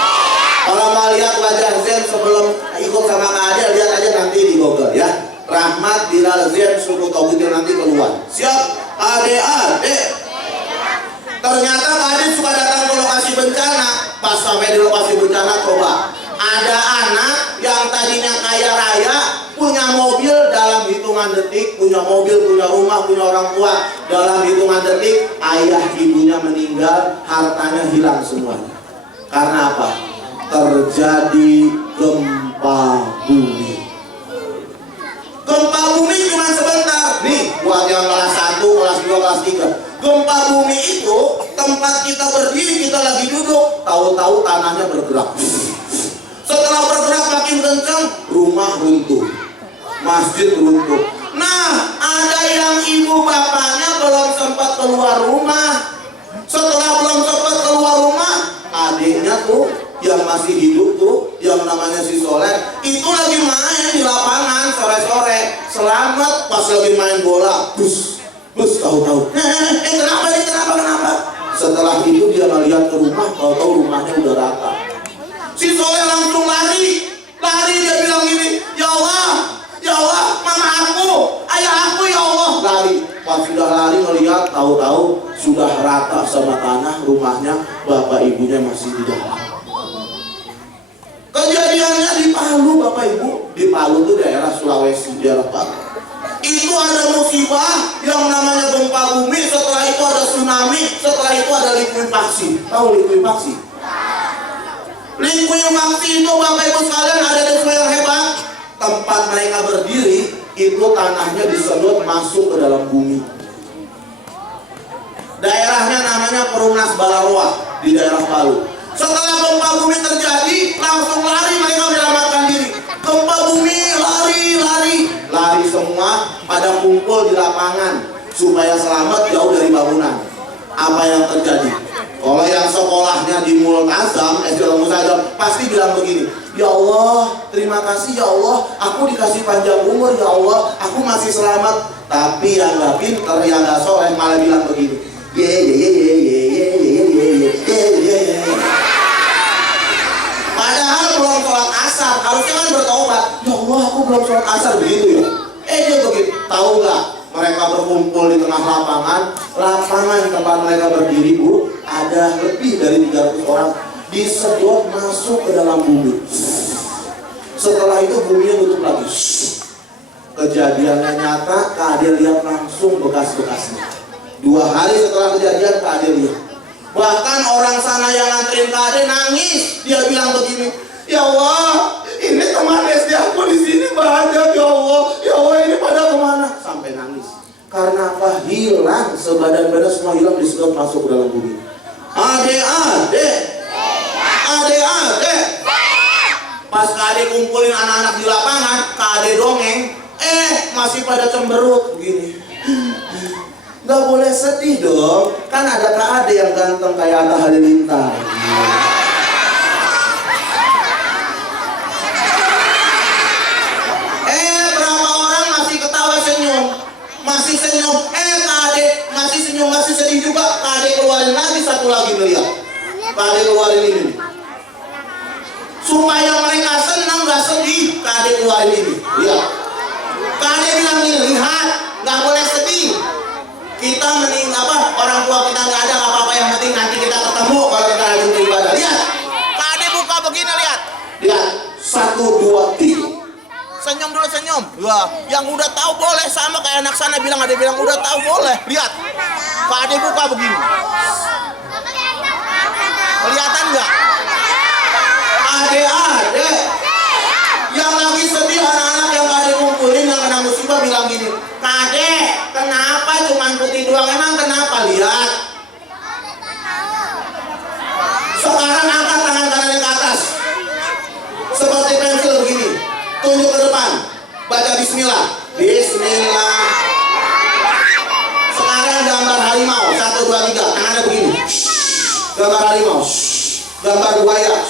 Kalau mau lihat wajah Zen sebelum ikut sama Kak Ade, lihat aja nanti di Google ya. Rahmat Bilal Zen suku Togutil nanti keluar. Siap? Adik-adik. Ternyata tadi suka datang ke lokasi bencana. Pas sampai di lokasi bencana, coba ada anak yang tadinya kaya raya, punya mobil dalam hitungan detik, punya mobil, punya rumah, punya orang tua. Dalam hitungan detik, ayah ibunya meninggal, hartanya hilang semuanya. Karena apa? Terjadi gempa bumi. Gempa bumi cuma sebentar. Nih, buat yang kelas 1, kelas 2, kelas 3. Gempa bumi itu tempat kita berdiri, kita lagi duduk, tahu-tahu tanahnya bergerak. Setelah bergerak makin kencang, rumah runtuh, masjid runtuh. Nah, ada yang ibu bapaknya belum sempat keluar rumah. Setelah belum sempat keluar rumah, adiknya tuh yang masih hidup tuh, yang namanya si Soleh, itu lagi main di lapangan sore-sore. Selamat pas lagi main bola, bus tahu-tahu. Kenapa? Setelah itu dia ngeliat ke rumah, tahu-tahu rumahnya udah rata. Si Soleh langsung lari rata sama tanah, rumahnya bapak ibunya masih di dalam. Kejadiannya di Palu bapak ibu, di Palu itu daerah Sulawesi, daerah Palu. Itu ada musibah yang namanya gempa bumi, setelah itu ada tsunami, setelah itu ada likuifaksi. Tahu likuifaksi? Likuifaksi itu bapak ibu sekalian ada desa yang hebat. Tempat mereka berdiri itu tanahnya disedot masuk ke dalam bumi. Daerahnya namanya Perumnas Balaroa di daerah Palu. Setelah gempa bumi terjadi, langsung lari mereka menyelamatkan diri. Gempa bumi, lari semua pada kumpul di lapangan supaya selamat jauh dari bangunan. Apa yang terjadi? Kalau yang sekolahnya di Multazam, SD Multazam, pasti bilang begini, ya Allah, terima kasih ya Allah, aku dikasih panjang umur ya Allah, aku masih selamat. Tapi yang gak pinter, yang gak soleh malah bilang begini, padahal belum sholat asar, harusnya kan bertobat. Ya Allah, aku belum sholat asar, begitu ya. Dia begitu. Tahu nggak? Mereka berkumpul di tengah lapangan tempat mereka berdiri, bu, ada lebih dari 300 orang disedot masuk ke dalam bumi. Setelah itu buminya tutup lagi. Kejadiannya nyata, Kak Ade lihat langsung bekas-bekasnya. 2 hari setelah kejadian Kak Ade lihat. Bahkan orang sana yang nganterin Kak Ade nangis. Dia bilang begini, ya Allah, ini teman SD aku di sini banyak ya Allah. Ya Allah, ini pada kemana? Sampai nangis. Karena apa? Hilang, sebadan-badan semua hilang, disedot masuk ke dalam bumi. Adik-adik, pas Kak Ade kumpulin anak-anak di lapangan, Kak Ade dongeng, masih pada cemberut begini. Gak boleh sedih dong, kan ada Kak Ade yang ganteng kayak Atta Halilintar. Berapa orang masih ketawa senyum, masih senyum. Kak Ade masih senyum, masih sedih juga. Kak Ade keluarin lagi satu lagi melihat. Kak Ade keluarin ini. Supaya mereka senang gak sedih, Kak Ade keluarin ini. Lihat. Kak Ade bilang ini, lihat, gak boleh sedih. Kita orang tua kita nggak ada, nggak apa-apa, yang penting nanti kita ketemu kalau kita lagi beribadah. Lihat, Kak Ade buka begini, lihat, 1, 2, 3, senyum dulu, senyum. Wah, yang udah tahu boleh, sama kayak anak sana bilang, Ade bilang udah tahu boleh. Lihat, Kak Ade buka begini, kelihatan nggak? Ade, yang lagi sedih anak-anak yang Kak Ade kumpulin yang kena musibah bilang gini, Kak Ade, kenapa cuma putih doang? Emang kenapa? Lihat. Sekarang angkat tangan kanannya ke atas. Seperti pensil begini. Tunjuk ke depan. Baca bismillah. Bismillah. Sekarang gambar harimau. 1, 2, 3. Tangannya begini. Gambar harimau. Gambar buaya.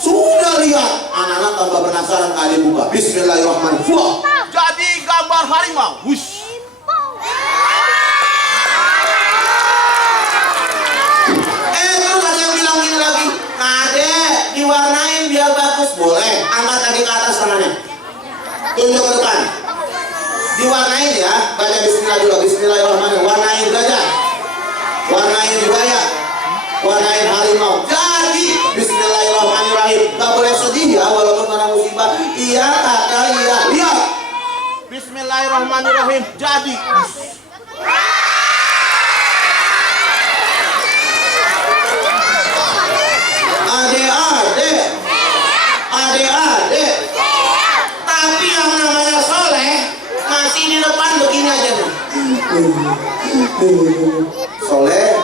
Sudah lihat. Anak-anak tambah penasaran, Kak Ade buka. Bismillahirrahmanirrahim. Jadi gambar harimau. Wush. Terus ada yang bilang gini lagi, Kak Ade diwarnain biar bagus. Boleh, angkat lagi ke atas tangannya, tunjuk ke depan, diwarnain ya. Baca bismillah dulu, bismillahirrahmanirrahim. Warnain gajah, warnain buaya, warnain harimau. Jadi bismillahirrahmanirrahim. Gak boleh sedih ya, walaupun kena musibah. Iya kakak, iya. Lihat, bismillahirrahmanirrahim. Jadi adik-adik, tapi yang namanya soleh masih di depan begini aja nih. Soleh,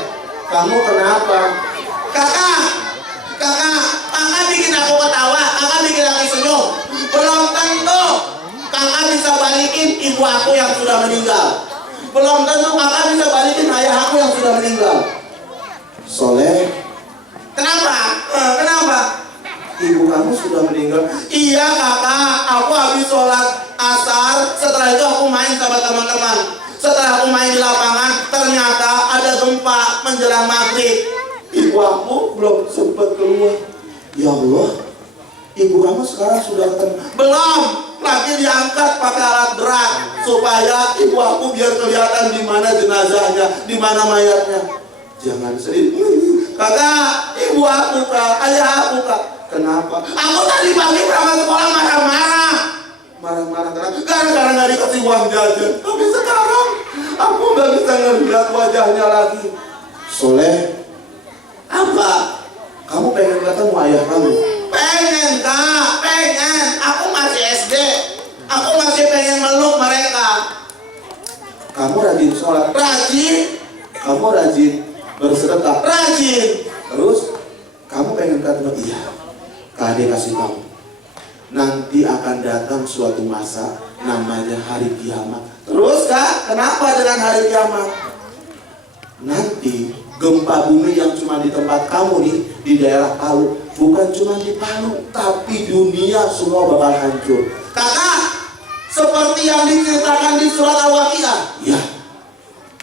kamu kenapa? Kakak bikin aku ketawa, kakak bikin aku senyum. Belum tentu kakak bisa balikin ibu aku yang sudah meninggal. Belum tentu kakak bisa balikin ayah aku yang sudah meninggal. Soleh, kenapa? Ibu kamu sudah meninggal. Iya kakak, aku habis sholat asar. Setelah itu aku main sama teman-teman. Setelah aku main di lapangan, ternyata ada gempa menjelang maghrib. Ibu aku belum sempat keluar. Ya Allah, ibu kamu sekarang sudah ketemu? Belum, lagi diangkat pakai alat berat supaya ibu aku biar kelihatan di mana jenazahnya, di mana mayatnya. jangan sedih. Kakak, ibu aku kak, ayah aku kak. Kenapa? Aku tadi pagi berangkat sekolah marah-marah. Marah-marah gara-gara nggak dikasih uang jajan. Tapi sekarang aku nggak bisa ngeliat wajahnya lagi. Soleh, apa? Kamu pengen ketemu ayah kamu? Pengen kak, pengen. Aku masih SD. Aku masih pengen meluk mereka. Kamu rajin sholat? Rajin. Kamu rajin bersedekah? Rajin. Terus kamu pengen ketemu? Iya. Kak Ade kasih tahu, nanti akan datang suatu masa namanya hari kiamat. Terus kak, kenapa dengan hari kiamat? Nanti gempa bumi yang cuma di tempat kamu nih, di daerah Palu, bukan cuma di Palu, tapi dunia semua bakal hancur. Kakak, seperti yang diceritakan di surat Al-Waqiah, ya,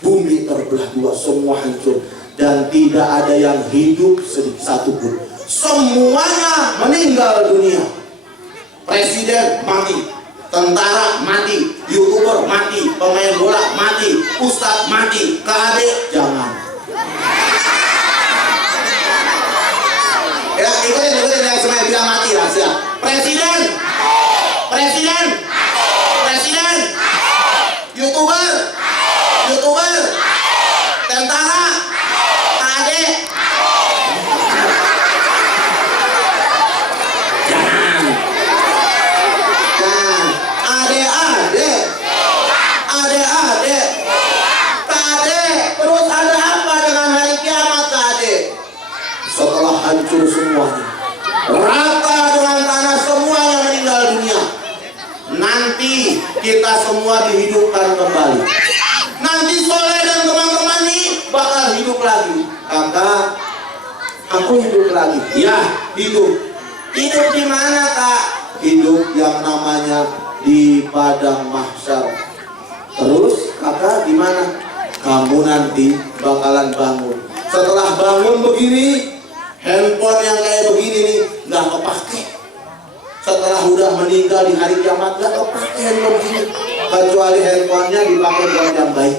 bumi terbelah dua, semua hancur, dan tidak ada yang hidup sedikit satupun. Semuanya meninggal dunia. Presiden mati, tentara mati, YouTuber mati, pemain bola mati, ustadz mati, Kak Ade jangan. Ya, ikutin yang semuanya bilang mati lah, siap. Presiden, YouTuber, tentara, Kak Ade. Setelah hancur semuanya, rata dengan tanah, semuanya meninggal dunia, nanti kita semua dihidupkan kembali. Nanti Soleh dan teman-teman nih bakal hidup lagi. Kakak, aku hidup lagi. Ya, hidup. Hidup di mana kak? Hidup yang namanya di padang mahsyar. Terus kakak di mana? Kamu nanti bakalan bangun. Setelah bangun begini, handphone yang kayak begini nih nggak kepake. Setelah udah meninggal di hari kiamat nggak kepake handphone begini, kecuali handphonenya dipakai buat yang baik,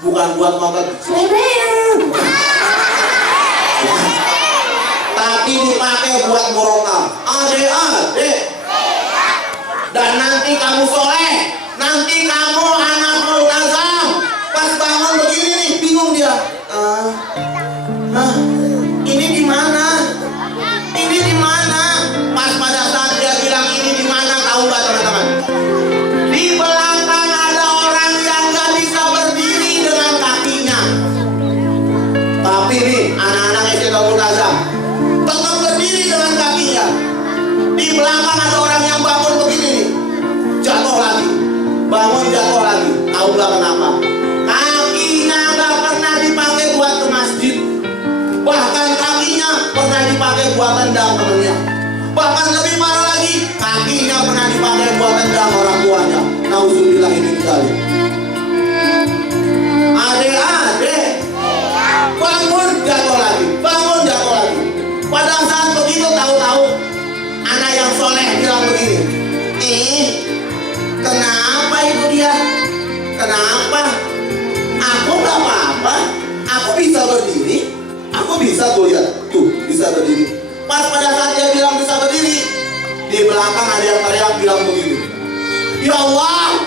bukan buat nonton. Tapi dipakai buat murotal. Ade. Dan nanti kamu soleh, nanti kamu anak multazam. Pas bangun begini nih, bingung dia. Ini di mana? Ini di mana? Pas pada saat dia bilang ini di mana, tahu nggak teman-teman? Di belakang ada orang yang nggak bisa berdiri dengan kakinya. Tapi nih anak-anak SD Multazam tetap berdiri dengan kakinya. Di belakang ada orang yang bangun begini nih, jatuh lagi, bangun jatuh lagi. Tahu nggak kenapa? Kakinya nggak pernah dipakai buat ke masjid. Bahkan kakinya pernah dipakai buat tendang temennya. Bahkan lebih parah lagi, kakinya pernah dipakai buat tendang orang tuanya. Nauzubillah min dzalik. Adik-adik, bangun jatuh lagi, bangun jatuh lagi. Pada saat begitu tahu-tahu anak yang soleh bilang begini, kenapa itu dia? Kenapa? Aku gak apa-apa, aku bisa berdiri. Aku bisa tuh lihat, tuh bisa berdiri. Pas pada saat dia bilang bisa berdiri, di belakang ada yang teriak bilang begini, Ya Allah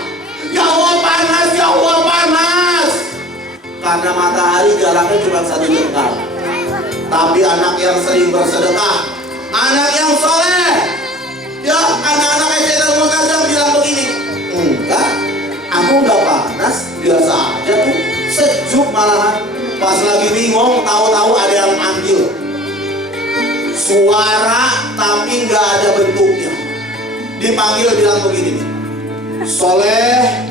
panas, Ya Allah panas. Karena matahari jaraknya cuma 1 jengkal. Tapi anak yang sering bersedekah, anak yang soleh, ya anak-anak SD Multazam bilang begini, enggak, aku nggak panas, biasa aja tuh, sejuk malahan. Pas lagi bingung, tahu-tahu ada yang manggil. Suara tapi nggak ada bentuknya. Dipanggil bilang begini nih, Soleh.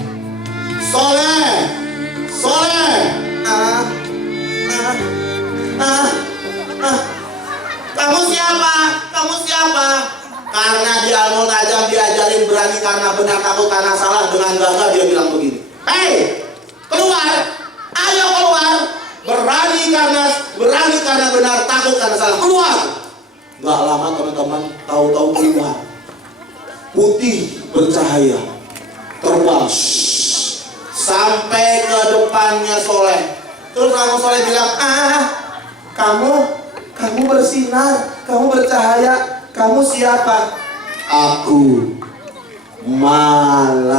Kamu siapa? Karena di Al-Multazam diajarin berani karena benar, takut karena salah. Dengan gagah dia bilang begini, hei, keluar, ayo keluar. Berani karena benar, takut karena salah, keluar. Gak lama teman-teman, tahu-tahu keluar, putih bercahaya, terbang sampai ke depannya Soleh. Terus orang Soleh bilang, Kamu bersinar, kamu bercahaya. Kamu siapa? Aku malaikat.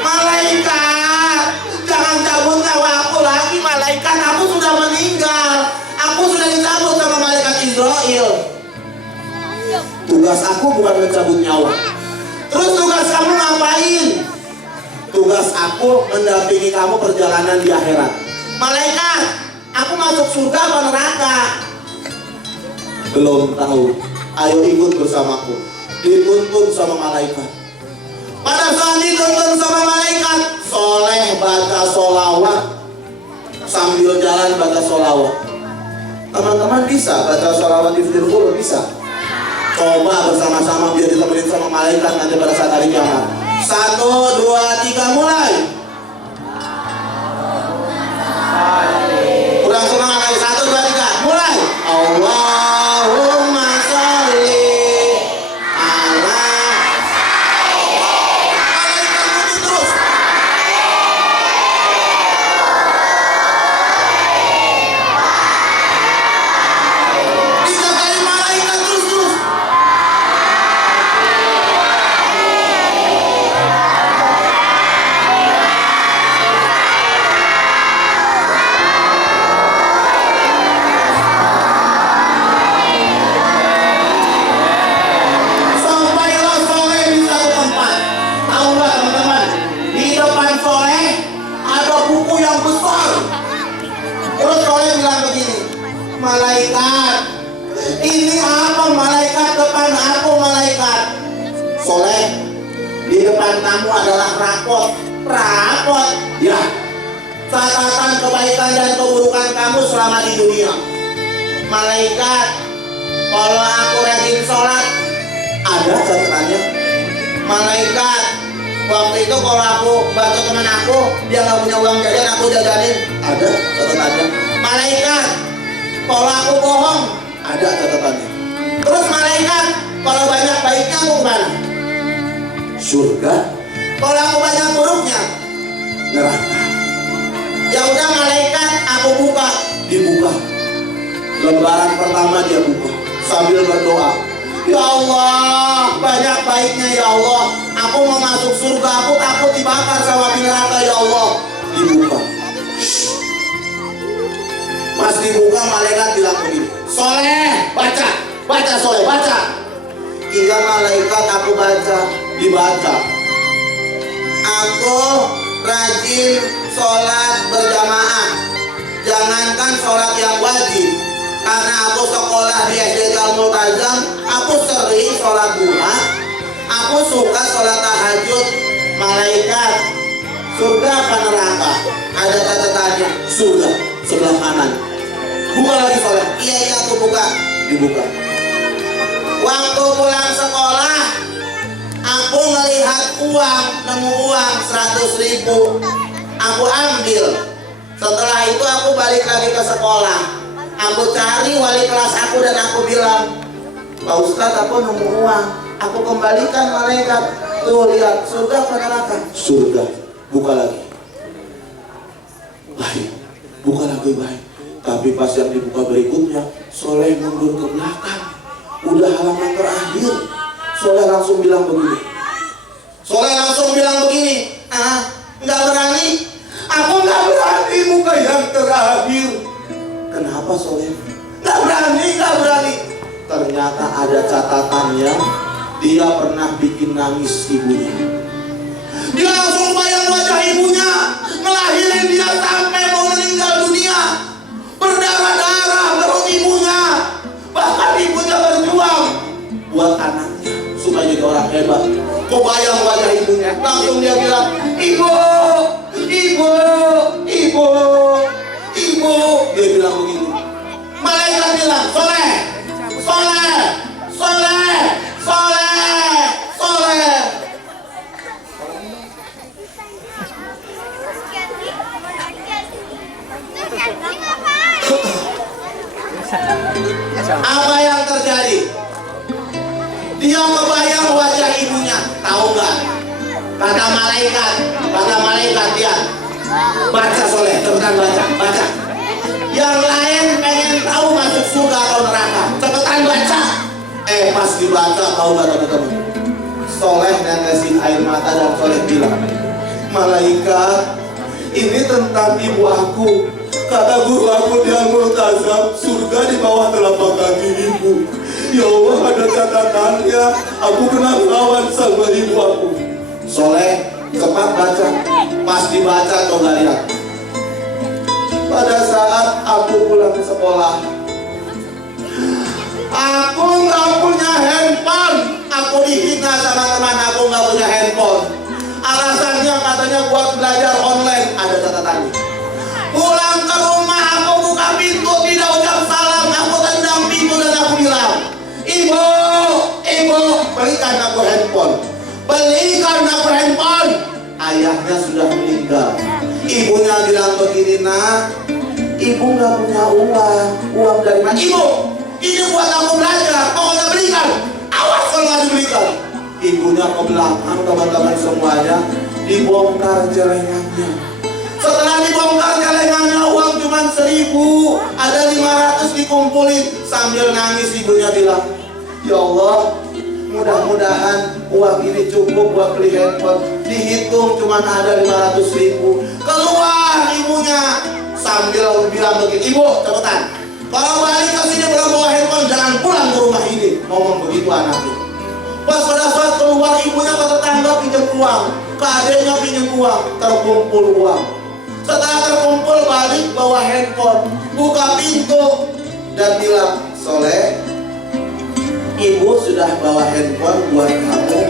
Malaikat, jangan cabut nyawa aku lagi. Malaikat, aku sudah meninggal. Aku sudah dicabut sama malaikat Israel. Tugas aku bukan mencabut nyawa. Terus tugas kamu ngapain? Tugas aku mendampingi kamu perjalanan di akhirat. Malaikat, aku masuk surga atau neraka? Belum tahu. Ayo ikut bersamaku. Dituntun sama malaikat. Pada saat dituntun sama malaikat, soleh baca solawat. Sambil jalan baca solawat. Teman-teman bisa baca solawat di Firqul? Bisa? Coba bersama-sama biar ditemenin sama malaikat nanti pada saat hari kiamat. 1, 2, 3 mulai. Udah semangat lagi. 1, 2, 3 mulai. Allahumma sholli ala. Malaikat bunyi terus. Tiga kali malaikat terus. Sampailah soleh di satu tempat. Tahu nggak teman-teman? Di depan soleh ada buku yang besar. Terus soleh bilang begini, malaikat, ini apa malaikat depan aku malaikat? Soleh, di depan kamu adalah rapot. Rapot? Ya. Catatan kebaikan dan keburukan kamu selama di dunia. Malaikat, kalau aku rajin sholat, ada catatannya. Malaikat, waktu itu kalau aku bantu teman aku, dia nggak punya uang jajan, aku jajanin, ada catatannya. Malaikat, kalau aku bohong, ada catatannya. Terus malaikat, kalau banyak baiknya aku kemana? Surga. Kalau aku banyak buruknya, neraka. Ya udah malaikat, aku buka, dibuka. Lembaran pertama dia buka sambil berdoa. Ya Allah, banyak baiknya ya Allah. Aku mau masuk surga, aku takut dibakar sama api neraka ya Allah. Dibuka. Shhh. Pas dibuka malaikat bilang begini, soleh, baca, baca soleh, baca. Iya malaikat aku baca, dibaca. Aku rajin sholat berjamaah. Jangankan sholat yang wajib, karena aku sekolah di SD Al Multazam, aku sering sholat duha. Aku suka sholat tahajud. Malaikat, surga apa neraka? Ada catatannya, surga sebelah kanan. Buka lagi sholat. Iya aku buka, dibuka. Waktu pulang sekolah, aku melihat uang, nemu uang 100.000. Aku ambil. Setelah itu aku balik lagi ke sekolah. Aku cari wali kelas aku dan aku bilang, Pak Ustadz, aku nemu uang. Aku kembalikan malaikat. Tuh lihat, surga apa neraka? Surga. Buka lagi. Baik. Buka lagi baik. Tapi pas yang dibuka berikutnya, Soleh mundur ke belakang. Udah halaman terakhir. Soleh langsung bilang begini. Nggak berani. Aku nggak berani buka yang terakhir. Kenapa Soleh? Nggak berani. Ternyata ada catatannya. Dia pernah bikin nangis ibunya. Dia langsung bayang wajah ibunya, ngelahirin dia sampai mau meninggal dunia. Berdarah-darah perut ibunya. Bahkan ibunya berjuang buat anaknya supaya jadi orang hebat. Kok bayang wajah ibunya? Langsung dia bilang, ibu. Dia bilang begitu. Malaikat bilang, soleh. Apa yang terjadi? Dia kebayang wajah ibunya. tahu nggak? Kata malaikat ya. Baca Soleh, cepetan baca. Yang lain pengen tahu masuk surga atau neraka, cepetan baca. Pas dibaca tahu nggak teman-teman? Soleh netesin air mata dan Soleh bilang, malaikat, ini tentang ibu aku. Kata guru aku di Al-Multazam, surga di bawah telapak kaki ibu. Ya Allah, ada catatannya. Aku kena lawan sama ibu aku. Soleh, cepat baca. Pas dibaca, coba lihat. Pada saat aku pulang ke sekolah, aku nggak punya handphone. Aku dihina sama teman aku nggak punya handphone. Alasannya katanya buat belajar online. Ada catatannya. Pulang ke rumah aku buka pintu, tidak ucap salam, aku tendang pintu dan aku bilang, ibu, belikan aku handphone. Ayahnya sudah meninggal. Ibunya bilang begini, nak, ibu nggak punya uang dari mana? Ibu, ini buat aku belajar, pokoknya belikan. Awas kalau nggak dibelikan. Ibunya ke belakang, teman-teman semuanya, dibongkar celengannya. Setelah dibongkar celengannya, uang cuma 1.000, ada 500 dikumpulin. Sambil nangis ibunya bilang, ya Allah, mudah-mudahan uang ini cukup buat beli handphone. Dihitung cuma ada 500.000. Keluar ibunya sambil bilang begini, ibu cepetan, kalau balik ke sini belum bawa handphone, jangan pulang ke rumah ini. Ngomong begitu anaknya. Pas pada saat keluar, ibunya ke tetangga pinjam uang, ke adeknya pinjam uang, terkumpul uang. Setelah terkumpul balik bawa handphone, buka pintu dan bilang, Soleh, ibu sudah bawa handphone buat kamu.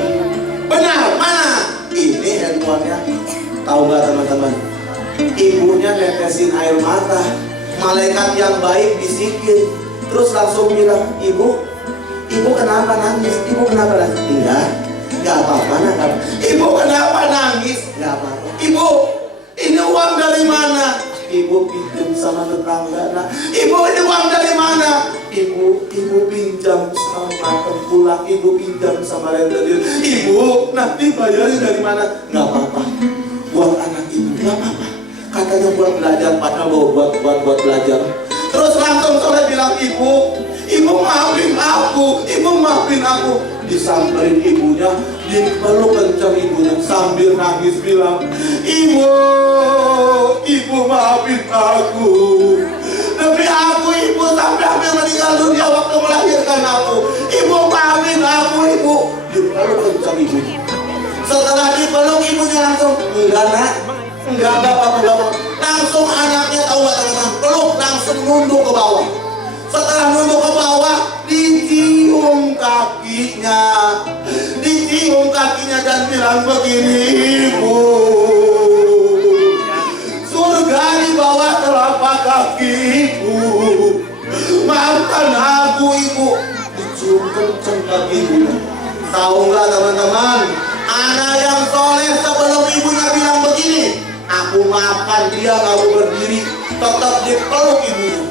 Benar, mana? Ini handphonenya. Tahu nggak teman-teman? Ibunya netesin air mata. Malaikat yang baik bisikin, terus langsung bilang, ibu kenapa nangis? Ibu kenapa nangis? Enggak apa-apa, nak. Ibu kenapa nangis? Enggak apa-apa. Ibu, ini uang dari mana? Ibu pinjam sama tetangga, nak. Ibu, ini uang dari mana? Ibu pinjam sama tengkulak. Ibu pinjam sama rentenir. Ibu, nanti bayarin dari mana? Enggak apa-apa. Buat anak ibu, enggak apa-apa. Katanya buat belajar, padahal buat belajar. Terus langsung Soleh bilang, ibu maafin aku. Disamperin ibunya, dipeluk kencang ibunya sambil nangis bilang, ibu maafin aku. Demi aku ibu sampai hampir meninggal dunia waktu melahirkan aku. Ibu maafin aku, ibu. Dipeluk kencang ibunya. Setelah dipeluk ibunya langsung, enggak apa-apa. Langsung anaknya tahu gak teman-teman, peluk langsung nunduk ke bawah. Setelah nunduk ke bawah, dicium kakinya dan bilang begini, ibu, surga di bawah telapak kakiku. Maafkan aku, ibu. Dicium kenceng kaki ibunya. Tahu nggak teman-teman, anak yang soleh sebelum ibunya bilang begini, aku maafkan dia, kamu berdiri, tetap dipeluk ibunya.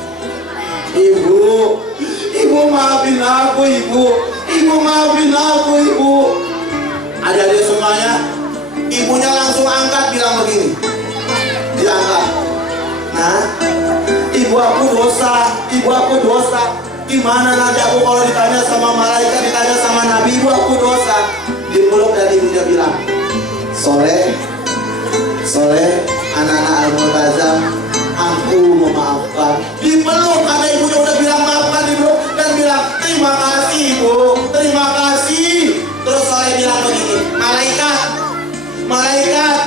Ibu maafin aku, ibu maafin aku, ibu. Adik-adik semuanya, ibunya langsung angkat bilang begini, diangkat. Nah, ibu aku dosa. Gimana nanti aku kalau ditanya sama malaikat, ditanya sama nabi, ibu aku dosa. Dipeluk dan ibunya bilang, Soleh, anak-anak Al-Multazam, aku memaafkan. Dipeluk karena ibunya udah bilang maafkan, dipeluk dan bilang terima kasih ibu, terima kasih. Terus Soleh bilang begini, malaikat,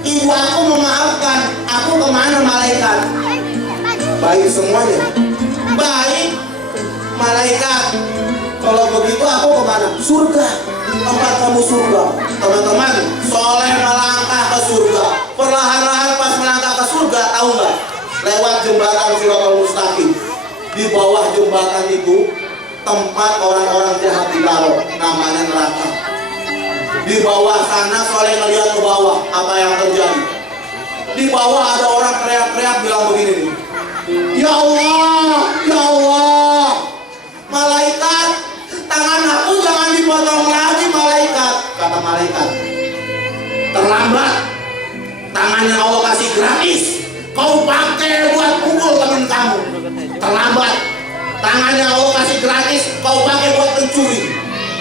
ibu aku memaafkan. Aku kemana malaikat? Baik semuanya. Baik. Malaikat, kalau begitu aku kemana? Surga. Tempat kamu surga. Teman-teman, Soleh melangkah ke surga. Perlahan-lahan pas melangkah ke surga, tahu nggak? Lewat jembatan Siratal Mustaqim. Di bawah jembatan itu tempat orang-orang jahat ditaruh, namanya neraka. Di bawah sana Soleh ngeliat ke bawah, apa yang terjadi? Di bawah ada orang teriak-teriak bilang begini nih, Ya Allah, malaikat, tangan aku jangan dipotong lagi malaikat. Kata malaikat, malaikat. Terlambat. Tangannya Allah kasih gratis. Kau pakai buat pukul teman kamu. Terlambat. Tangannya Allah kasih gratis. Kau pakai buat pencuri.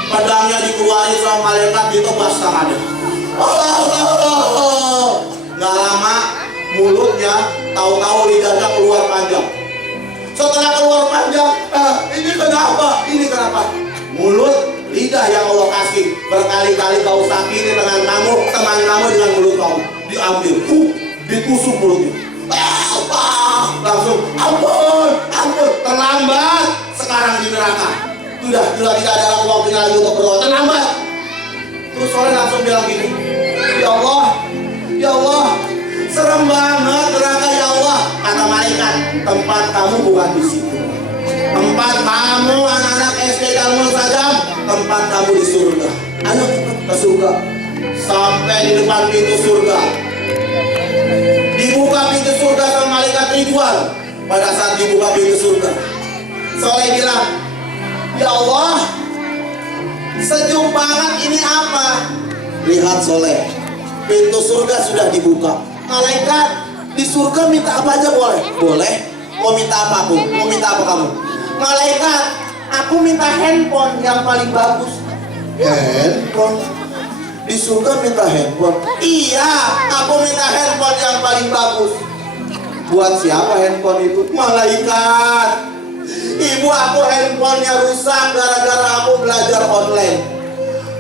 Pedangnya dikeluarin sama malaikat, ditebas tangannya. Nggak lama mulutnya tahu-tahu lidahnya keluar panjang. Setelah keluar panjang, ini kenapa? Ini kenapa? Mulut, lidah yang Allah kasih. Berkali-kali kau sakiti dengan kamu, teman kamu dengan mulut kamu. Diambil, ditusuk mulutnya. Langsung, ampun, terlambat. Sekarang di neraka. Sudah tidak ada waktunya lagi untuk berdoa. Terlambat. Terus Soleh langsung bilang gini, Ya Allah, serem banget neraka ya Allah. Kata malaikat, tempat kamu bukan di situ. Tempat kamu anak-anak SD Darul Sajam, tempat kamu di surga. Ayo ke surga. Sampai di depan pintu surga. Dibuka pintu surga sama malaikat Ridwan. Pada saat dibuka pintu surga, Soleh bilang, ya Allah, sejuk banget ini apa? Lihat Soleh, pintu surga sudah dibuka. Malaikat di surga minta apa aja boleh? Boleh. Mau minta apapun. Mau minta apa kamu? Malaikat, aku minta handphone yang paling bagus. Handphone? Di surga minta handphone? Iya, aku minta handphone yang paling bagus. Buat siapa handphone itu? Malaikat. Ibu aku handphonenya rusak gara-gara aku belajar online.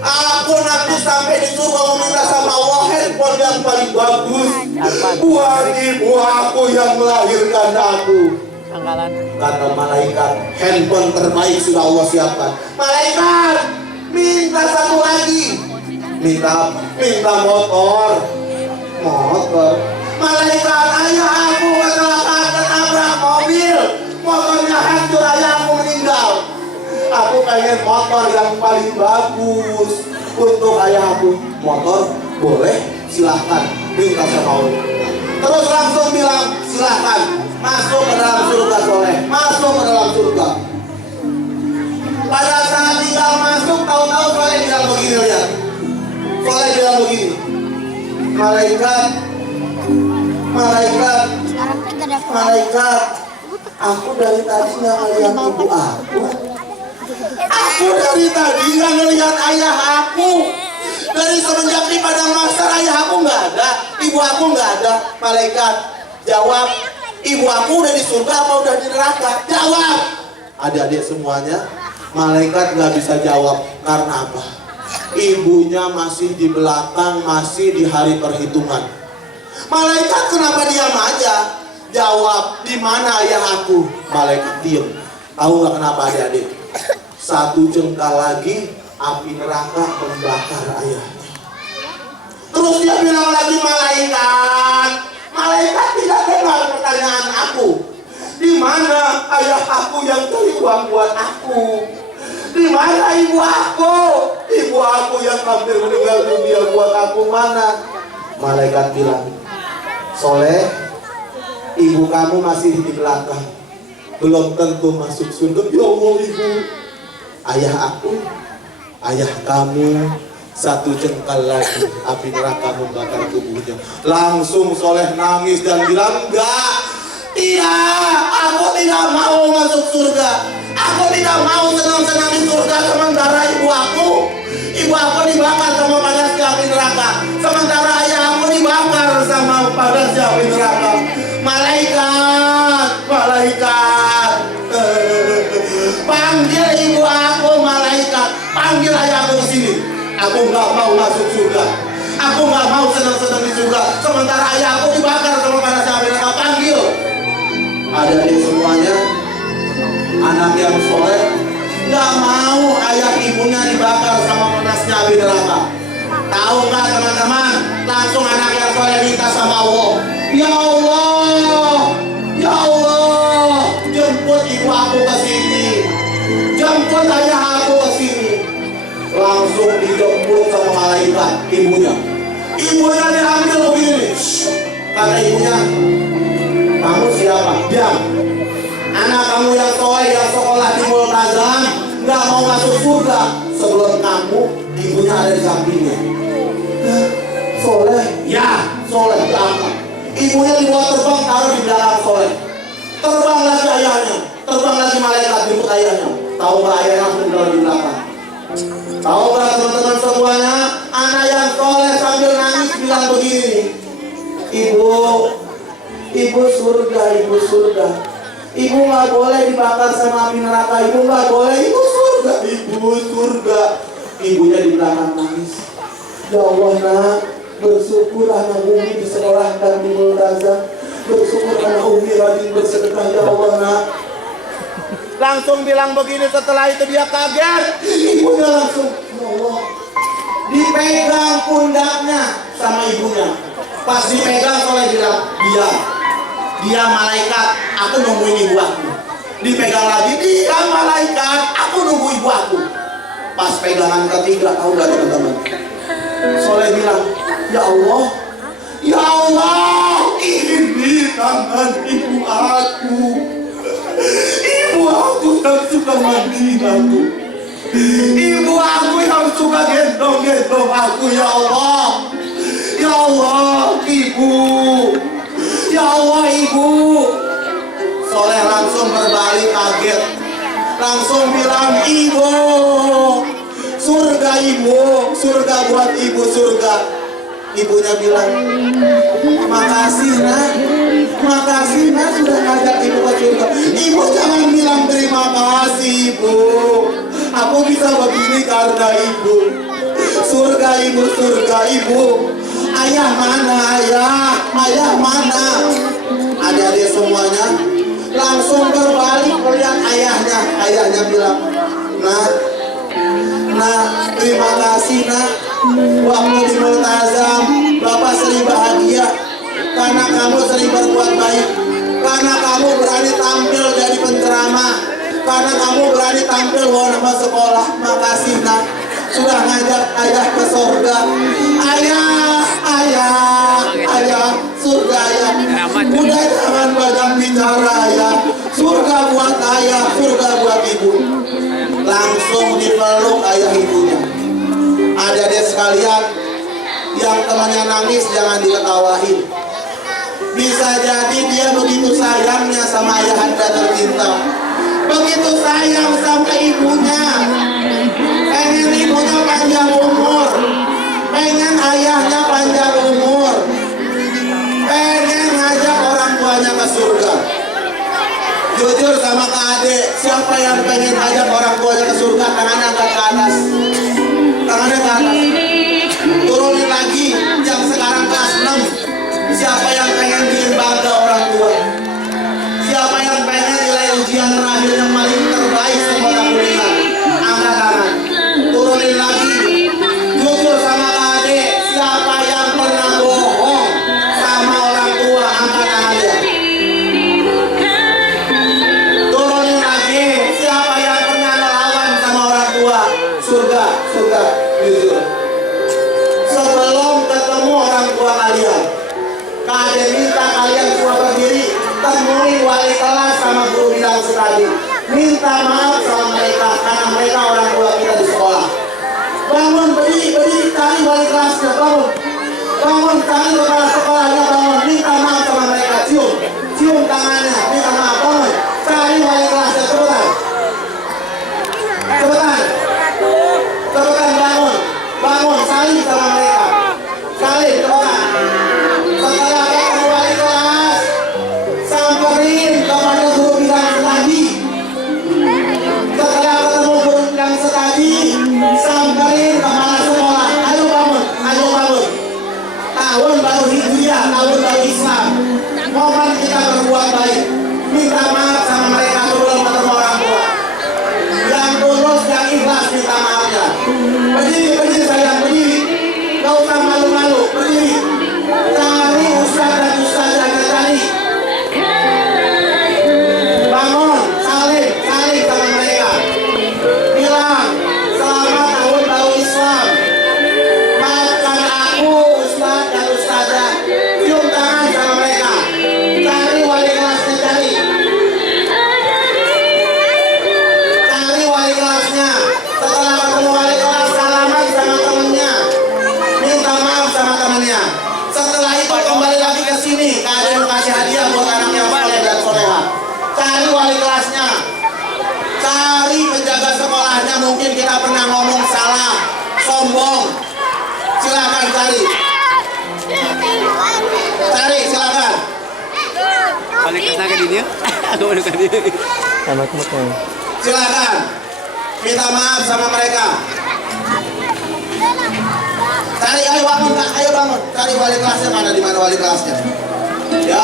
Aku nanti sampai di surga mau minta sama Allah handphone yang paling bagus buat ibu aku yang melahirkan aku. Kata malaikat, handphone terbaik sudah Allah siapkan. Malaikat, minta satu lagi. Minta motor. Malaikat, ayah aku kecelakaan ketabrak mobil. Motornya hancur, ayah aku meninggal. Aku pengen motor yang paling bagus untuk ayah aku. Motor boleh, silahkan, minta sama Allah. Terus langsung bilang, silahkan masuk ke dalam surga Soleh. Masuk ke dalam surga. Pada saat tinggal masuk, tahu-tahu Soleh bilang begini, lihat. Soleh bilang begini, malaikat, aku dari tadi nggak ngeliat ibu aku. Aku dari tadi nggak ngelihat ayah aku. Dari semenjak di padang mahsyar ayah aku nggak ada, ibu aku nggak ada. Malaikat jawab, ibu aku udah di surga apa udah di neraka? Jawab. Adik-adik semuanya, malaikat nggak bisa jawab karena apa? Ibunya masih di belakang, masih di hari perhitungan. Malaikat kenapa diam aja? Jawab, di mana ayah aku? Malaikat diam. Tahu nggak kenapa adik-adik? Satu jengkal lagi api neraka membakar ayahnya. Terus dia bilang lagi, malaikat tidak dengar pertanyaan aku. Di mana ayah aku yang cari uang buat aku? Di mana ibu aku? Ibu aku yang hampir meninggal dunia buat aku mana? Malaikat bilang, Soleh, ibu kamu masih di belakang, belum tentu masuk surga. Ya Allah ibu. Ayah aku, ayah kamu, satu jengkal lagi api neraka membakar tubuhnya. Langsung Soleh nangis dan bilang, enggak, tidak, aku tidak mau masuk surga. Aku tidak mau senang-senang di surga sementara ibu aku dibakar sama panasnya api neraka. Sementara ayah aku dibakar sama panasnya api neraka. Malaikat, panggil ibu aku, malaikat, panggil ayah aku ke sini. Aku nggak mau masuk surga. Aku nggak mau senang-senang di surga. Sementara ayah aku dibakar sama panasnya api neraka. Panggil. Adik-adik semuanya, anak yang soleh nggak mau ayah ibunya dibakar sama panasnya api neraka. Tahu nggak teman-teman? Langsung anak yang soleh minta sama Allah, ya Allah, jemput ibu aku ke sini, jemput ayah aku ke sini. Langsung dijemput sama malaikat ibunya. Ibunya diambil begini. Kata ibunya, kamu siapa? Diam. Anak kamu yang soleh, yang sekolah di Multazam, nggak mau masuk surga sebelum kamu, ibunya ada di sampingnya. Soleh diangkat. Ibunya dibawa terbang, taruh di belakang Soleh. Terbang lagi ayahnya, terbang lagi malaikat jemput ayahnya. Tahu nggak ayahnya langsung taruh di belakang. Tahu nggak teman-teman semuanya, anak yang soleh sambil nangis bilang begini, ibu surga, ibu surga. Ibu nggak boleh dibakar sama api neraka, ibu nggak boleh, ibu surga, ibu surga. Ibunya di belakang nangis. Ya Allah nak, bersyukur anak Umi disekolahkan di Multazam. Bersyukur anak Umi rajin bersedekah, ya Allah nak. Langsung bilang begini, setelah itu dia kaget. Ibunya langsung, ya Allah, dipegang pundaknya sama ibunya. Pas dipegang Soleh bilang, dia malaikat, aku nungguin ibu aku. Dipegang lagi, dia malaikat, aku nunggu ibu aku. Pas pegangan ketiga, tahu gak teman-teman, Soleh bilang, ya Allah, ini tangan ibu aku. Ibu aku yang suka mandi aku. Ibu aku yang suka gendong-gendong aku, ya Allah. Ya Allah, ibu. Ya Allah, ibu. Soleh langsung berbalik kaget. Langsung bilang, ibu. Surga ibu, surga buat ibu, surga. Ibunya bilang, makasih nak sudah ngajak ibu ke surga. Ibu jangan bilang terima kasih ibu. Aku bisa begini karena ibu. Surga ibu. Ayah mana ayah mana? Adik-adik semuanya langsung berbalik melihat ayahnya. Ayahnya bilang, Nak, terima kasih nak. Waktu di Multazam, Bapak sering bahagia karena kamu sering berbuat baik, karena kamu berani tampil jadi penceramah, karena kamu berani tampil bawa nama sekolah. Makasih nak, sudah ngajak ayah ke surga. Ayah, surga ayah. Udah jangan banyak bicara ayah. Surga buat ayah, surga buat ibu. Langsung dipeluk ayah ibunya. Adik-adik sekalian, yang temannya nangis jangan diketawain. Bisa jadi dia begitu sayangnya sama ayah anda tercinta, begitu sayang sama ibunya, pengen ibunya panjang umur, pengen ayahnya panjang umur, pengen ngajak orang tuanya ke surga. Jujur sama Kak Ade, siapa yang pengen ajak orang tuanya ke surga? Tangannya angkat ke atas. Tangannya ke atas. Turunin lagi yang sekarang kelas 6. Siapa yang pengen bikin bangga orang tua? Siapa yang pengen nilai ujian terakhir yang paling terbaik sekolah kuliah? Angkat tangan. Turunin lagi. Jujur sama Kak Ade, siapa yang pernah bohong sama orang tua? Angkat tangannya. Turunin lagi. Siapa yang pernah melawan sama orang tua? Surga. Jujur. Sebelum ketemu orang tua kalian, Kak Ade minta kalian semua berdiri, temui wali kelas sama guru bilang tadi. Minta maaf sama mereka karena mereka orang tua kita di sekolah. Bangun, berdiri, cari wali kelasnya, bangun, cari kepala sekolahnya, bangun, minta maaf sama mereka, cium tangannya, minta maaf, bangun, cari wali kelasnya, cepetan, bangun, salim sama mereka, salim, cepetan. Setelah ketemu wali kelas, samperin kepada guru bilang tadi. Setelah ketemu guru bilang tadi, samperin kepala sekolah. Ayo bangun. Tahun baru Hijriah, tahun baru Islam. Momen kita berbuat baik. Minta maaf sama mereka sebelum ketemu orang tua. Yang tulus, yang ikhlas minta maafnya. Berdiri sayang, berdiri. Gak usah malu-malu, berdiri. Cari ustaz dan ustazahnya, cari. Bangun, salim sama mereka. Bilang, selamat tahun baru Islam. Maafkan aku, ustaz dan ustazah. Cium tangan sama mereka. Cari wali kelasnya, cari. Sajadahnya mungkin kita pernah ngomong salah, sombong. Silakan cari. Cari, silakan. Balik ke sana dia. Balik ke dia. Silakan. Minta maaf sama mereka. Cari, ayo bangun, Kak. Ayo bangun. Cari wali kelasnya, mana di mana wali kelasnya? Ya,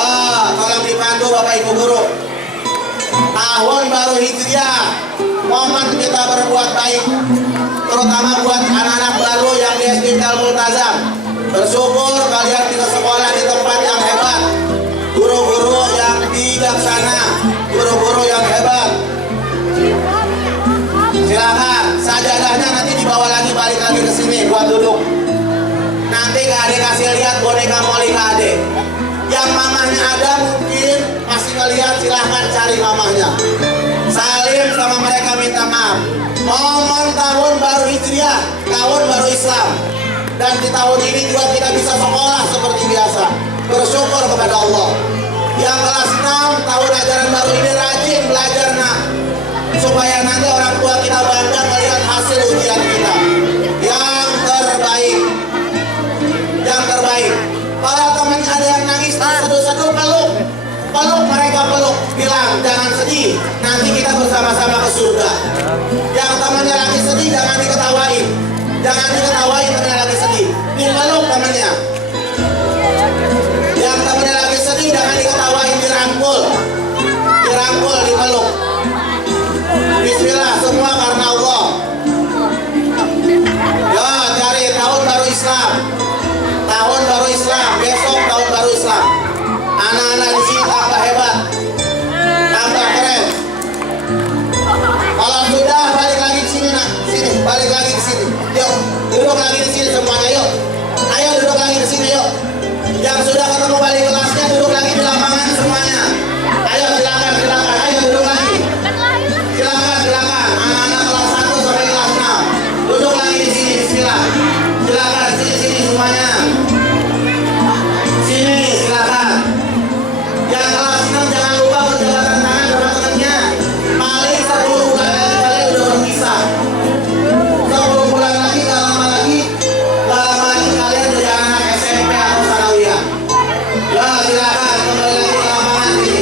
tolong dipandu Bapak Ibu guru. Tahun baru Hijriah, momen kita berbuat baik, terutama buat anak-anak baru yang di SD Multazam. Bersyukur kalian bisa sekolah di tempat yang hebat, guru-guru yang bijaksana, guru-guru yang hebat. Silakan, sajadahnya nanti dibawa lagi, balik lagi ke sini buat duduk. Nanti Kak Ade kasih lihat boneka Molly Kak Ade. Yang mamahnya ada mungkin masih ngelihat, silahkan cari mamahnya. Salim sama mereka, minta maaf. Momen tahun baru Hijriah, tahun baru Islam. Dan di tahun ini juga kita bisa sekolah seperti biasa. Bersyukur kepada Allah. Yang kelas 6 tahun ajaran baru ini rajin belajar nak, supaya nanti orang tua kita bangga melihat hasil ujian kita. Yang terbaik. Yang terbaik. Kalau temannya ada yang nangis, seduh-seduh peluk. Peluk mereka, peluk. Bilang, jangan sedih. Nanti kita bersama-sama ke surga. Yang temannya lagi sedih, jangan diketawain. Jangan diketawain temannya lagi sedih. Dipeluk temannya. Yang temannya lagi sedih, jangan diketawain, dirangkul. Dirangkul, dipeluk. Bismillah, semua karena Allah. Ya, cari tahun baru Islam. Tahun baru Islam, besok tahun baru Islam. Anak-anak di sini tambah hebat, tambah keren. Kalau sudah balik lagi ke sini nak, sini balik lagi ke sini. Yuk, duduk lagi di sini semuanya yuk. Ayo duduk lagi di sini yuk. Yang sudah ketemu balik kelasnya duduk lagi di lapangan semuanya. Ayo silakan, silakan. Ayo duduk lagi. Silakan, silakan. Anak-anak kelas 1 sampai kelas 6 duduk lagi di sini. Bismillah. Silakan sini semuanya. Sini silakan. Yang kelas 6 jangan lupa berjalan tangan sama temannya. Paling 10 bulan lagi kalian udah berpisah. 10 bulan lagi, gak lama lagi kalian jadi anak SMP atau sanawiyah. Ya silakan kembali lagi ke lapangan sini.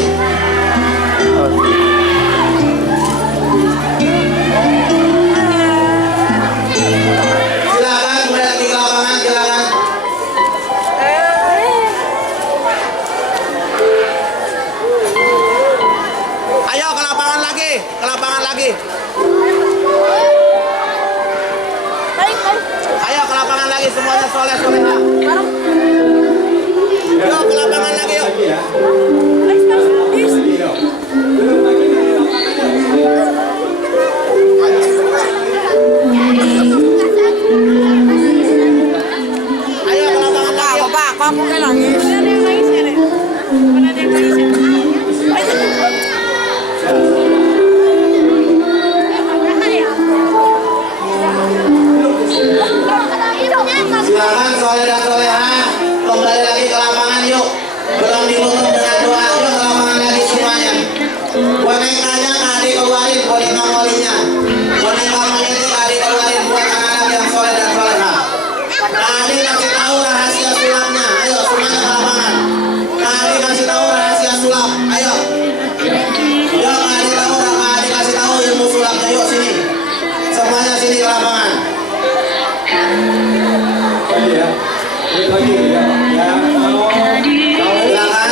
Silakan kembali lagi ke lapangan, silakan. Ayo ke lapangan lagi, ke lapangan lagi. Ayo ke lapangan lagi semuanya, soleh soleha. Yuk ke lapangan lagi yuk. Ayo ke lapangan lagi. Pak, kamu kan nangis. Silakan soleh dan soleha kembali lagi ke lapangan yuk. Belum ditutup dengan doa, yuk ke lapangan lagi semuanya. Bonekanya adik keluarin, boneka molinya. Boneka molinya itu adik keluarin buat anak-anak yang soleh dan soleha. Adik kasih tahu rahasia sulapnya. Ayo semuanya ke lapangan. Adik kasih tahu rahasia sulap. Ayo. Yuk adik tahu, adik kasih tahu ilmu sulapnya. Yuk sini. Semuanya sini ke lapangan. Silakan.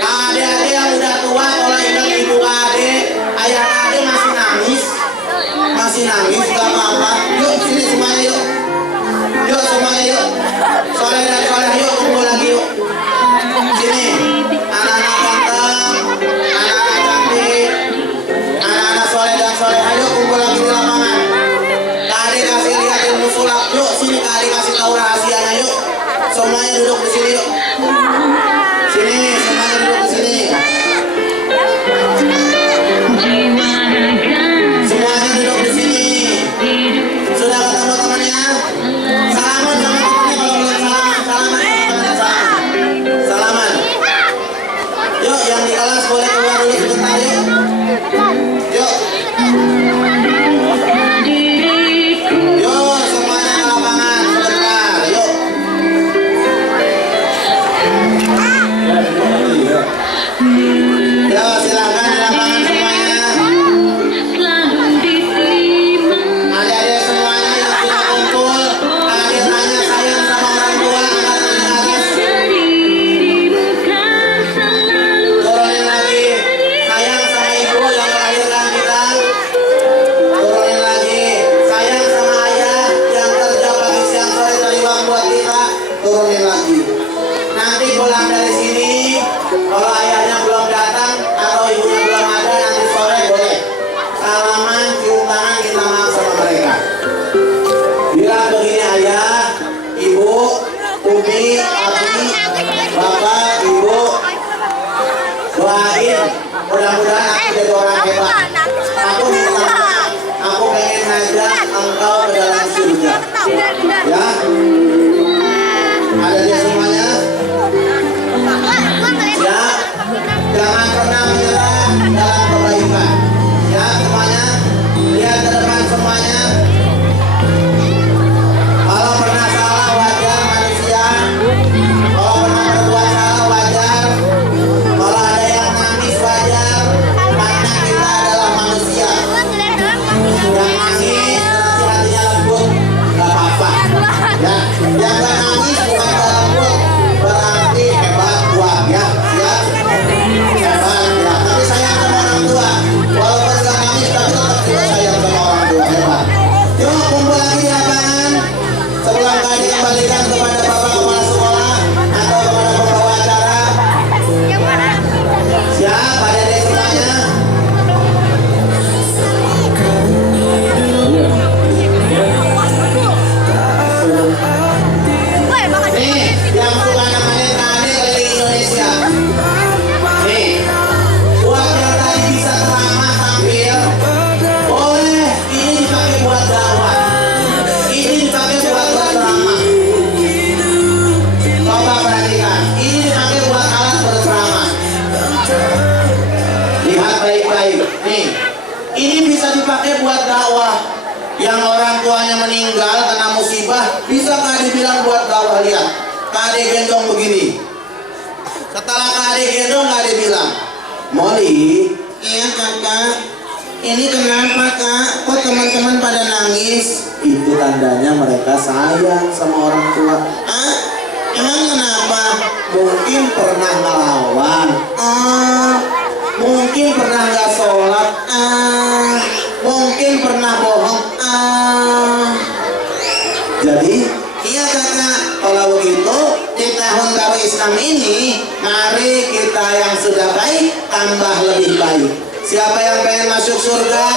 Adik-adik yang udah tua, kalau ingat ibu adik, ayah adik masih nangis, gak apa-apa. Yuk sini semuanya yuk. Yuk semuanya yuk. Soleh dan soleh yuk, kumpul lagi yuk. Sini, anak-anak ganteng, anak-anak cantik, anak-anak soleh dan soleh, ayo kumpul lagi di lapangan. Adik kasih lihat ilmu sulap, yuk sini adik kasih tahu rahasianya yuk. Semuanya duduk di sini yuk. Sini, semuanya duduk di sini. Semuanya duduk di sini. Sudah ketemu temannya? Salaman sama temannya, kalau belum salaman sama temannya, salaman. Salaman. Yuk yang di kelas boleh keluar dulu. kembalikan kepada Bapak Kepala Sekolah atau kepada pembawa acara. Siap, adik-adik semuanya. Nih, yang suka namanya adik keliling Indonesia. Nih, buat yang tadi bisa ceramah tampil, boleh ini dipakai buat dakwah. Ini dipakai buat berceramah. Coba perhatikan, ini dipakai buat alat berceramah. Lihat baik-baik. Nih, ini bisa dipakai buat dakwah. Yang orang tuanya meninggal kena musibah, bisa Kak dibilang buat dakwah. Lihat, Kak Ade gendong begini. Setelah Kak Ade gendong, Kak Ade bilang, Molly, iya kakak, ini kenapa kak? Kok teman-teman pada nangis? Itu tandanya mereka sayang sama orang tua. Ah, emang kenapa? Mungkin pernah ngelawan. Mungkin pernah nggak sholat. Mungkin pernah bohong. Jadi, iya kakak. Kalau begitu, di tahun baru Islam ini, mari kita yang sudah baik tambah lebih baik. Siapa yang pengen masuk surga?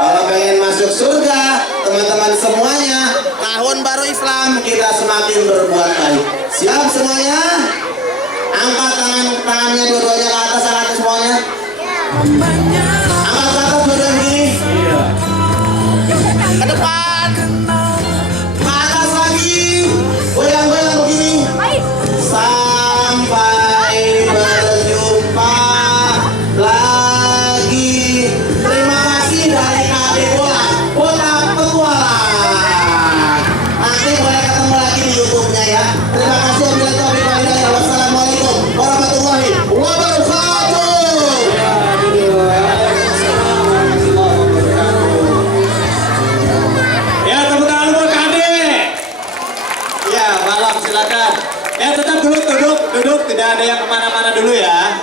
Kalau pengen masuk surga, teman-teman semuanya, tahun baru Islam kita semakin berbuat baik. Siap semuanya? Angkat tangannya dua-duanya ke atas, angkat semuanya. Angkat ke atas dua-duanya begini. Ke depan. Ke atas lagi. Goyang-goyang begini. Sampai berjumpa lagi. Terima kasih dari Kade Bola Petualang. Nanti boleh ketemu lagi di YouTube-nya ya. Terima kasih. Wassalamualaikum warahmatullahi wabarakatuh. Ya, tepuk tangan buat Kade. Ya, malam silakan. Ya, tetap duduk, tidak ada yang kemana-mana dulu ya.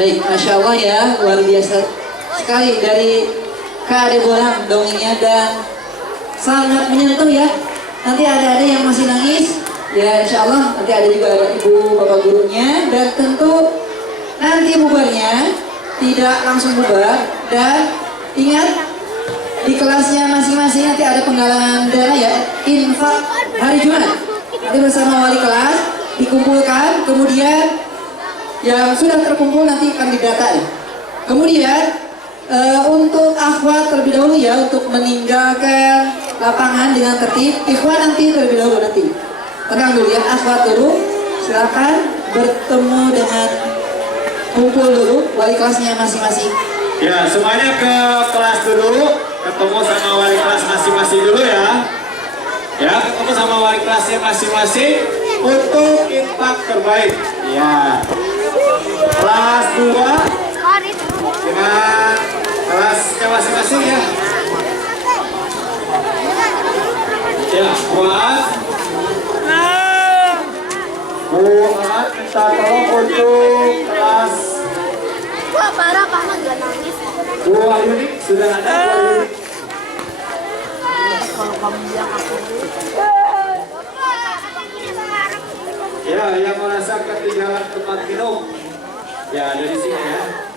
Baik, Masya Allah ya, luar biasa sekali dari Kak Ade Bolang dongengnya dan sangat menyentuh ya. Nanti ada yang masih nangis, ya Insya Allah nanti ada juga ada ibu bapak gurunya dan tentu nanti bubarnya tidak langsung bubar dan ingat di kelasnya masing-masing nanti ada penggalangan dana ya, infak hari Jumat. Nanti bersama wali kelas dikumpulkan, kemudian yang sudah terkumpul nanti akan didata. Kemudian untuk akhwat terlebih dahulu ya, untuk meninggalkan lapangan dengan tertib. Ikhwan nanti terlebih dahulu nanti. Tenang dulu ya, akhwat dulu. Silakan bertemu dengan kumpul dulu wali kelasnya masing-masing. Ya, semuanya ke kelas dulu, ketemu sama wali kelas masing-masing dulu ya. Ya, ketemu sama wali kelasnya masing-masing untuk infak terbaik. Ya. Kelas 2 dengan kelasnya masing-masing ya. Ya, buat minta tolong untuk kelas Bu Ayuni, sudah ada Bu Ayuni. Ya, yang merasa ketinggalan tempat minum, ya ada di sini ya.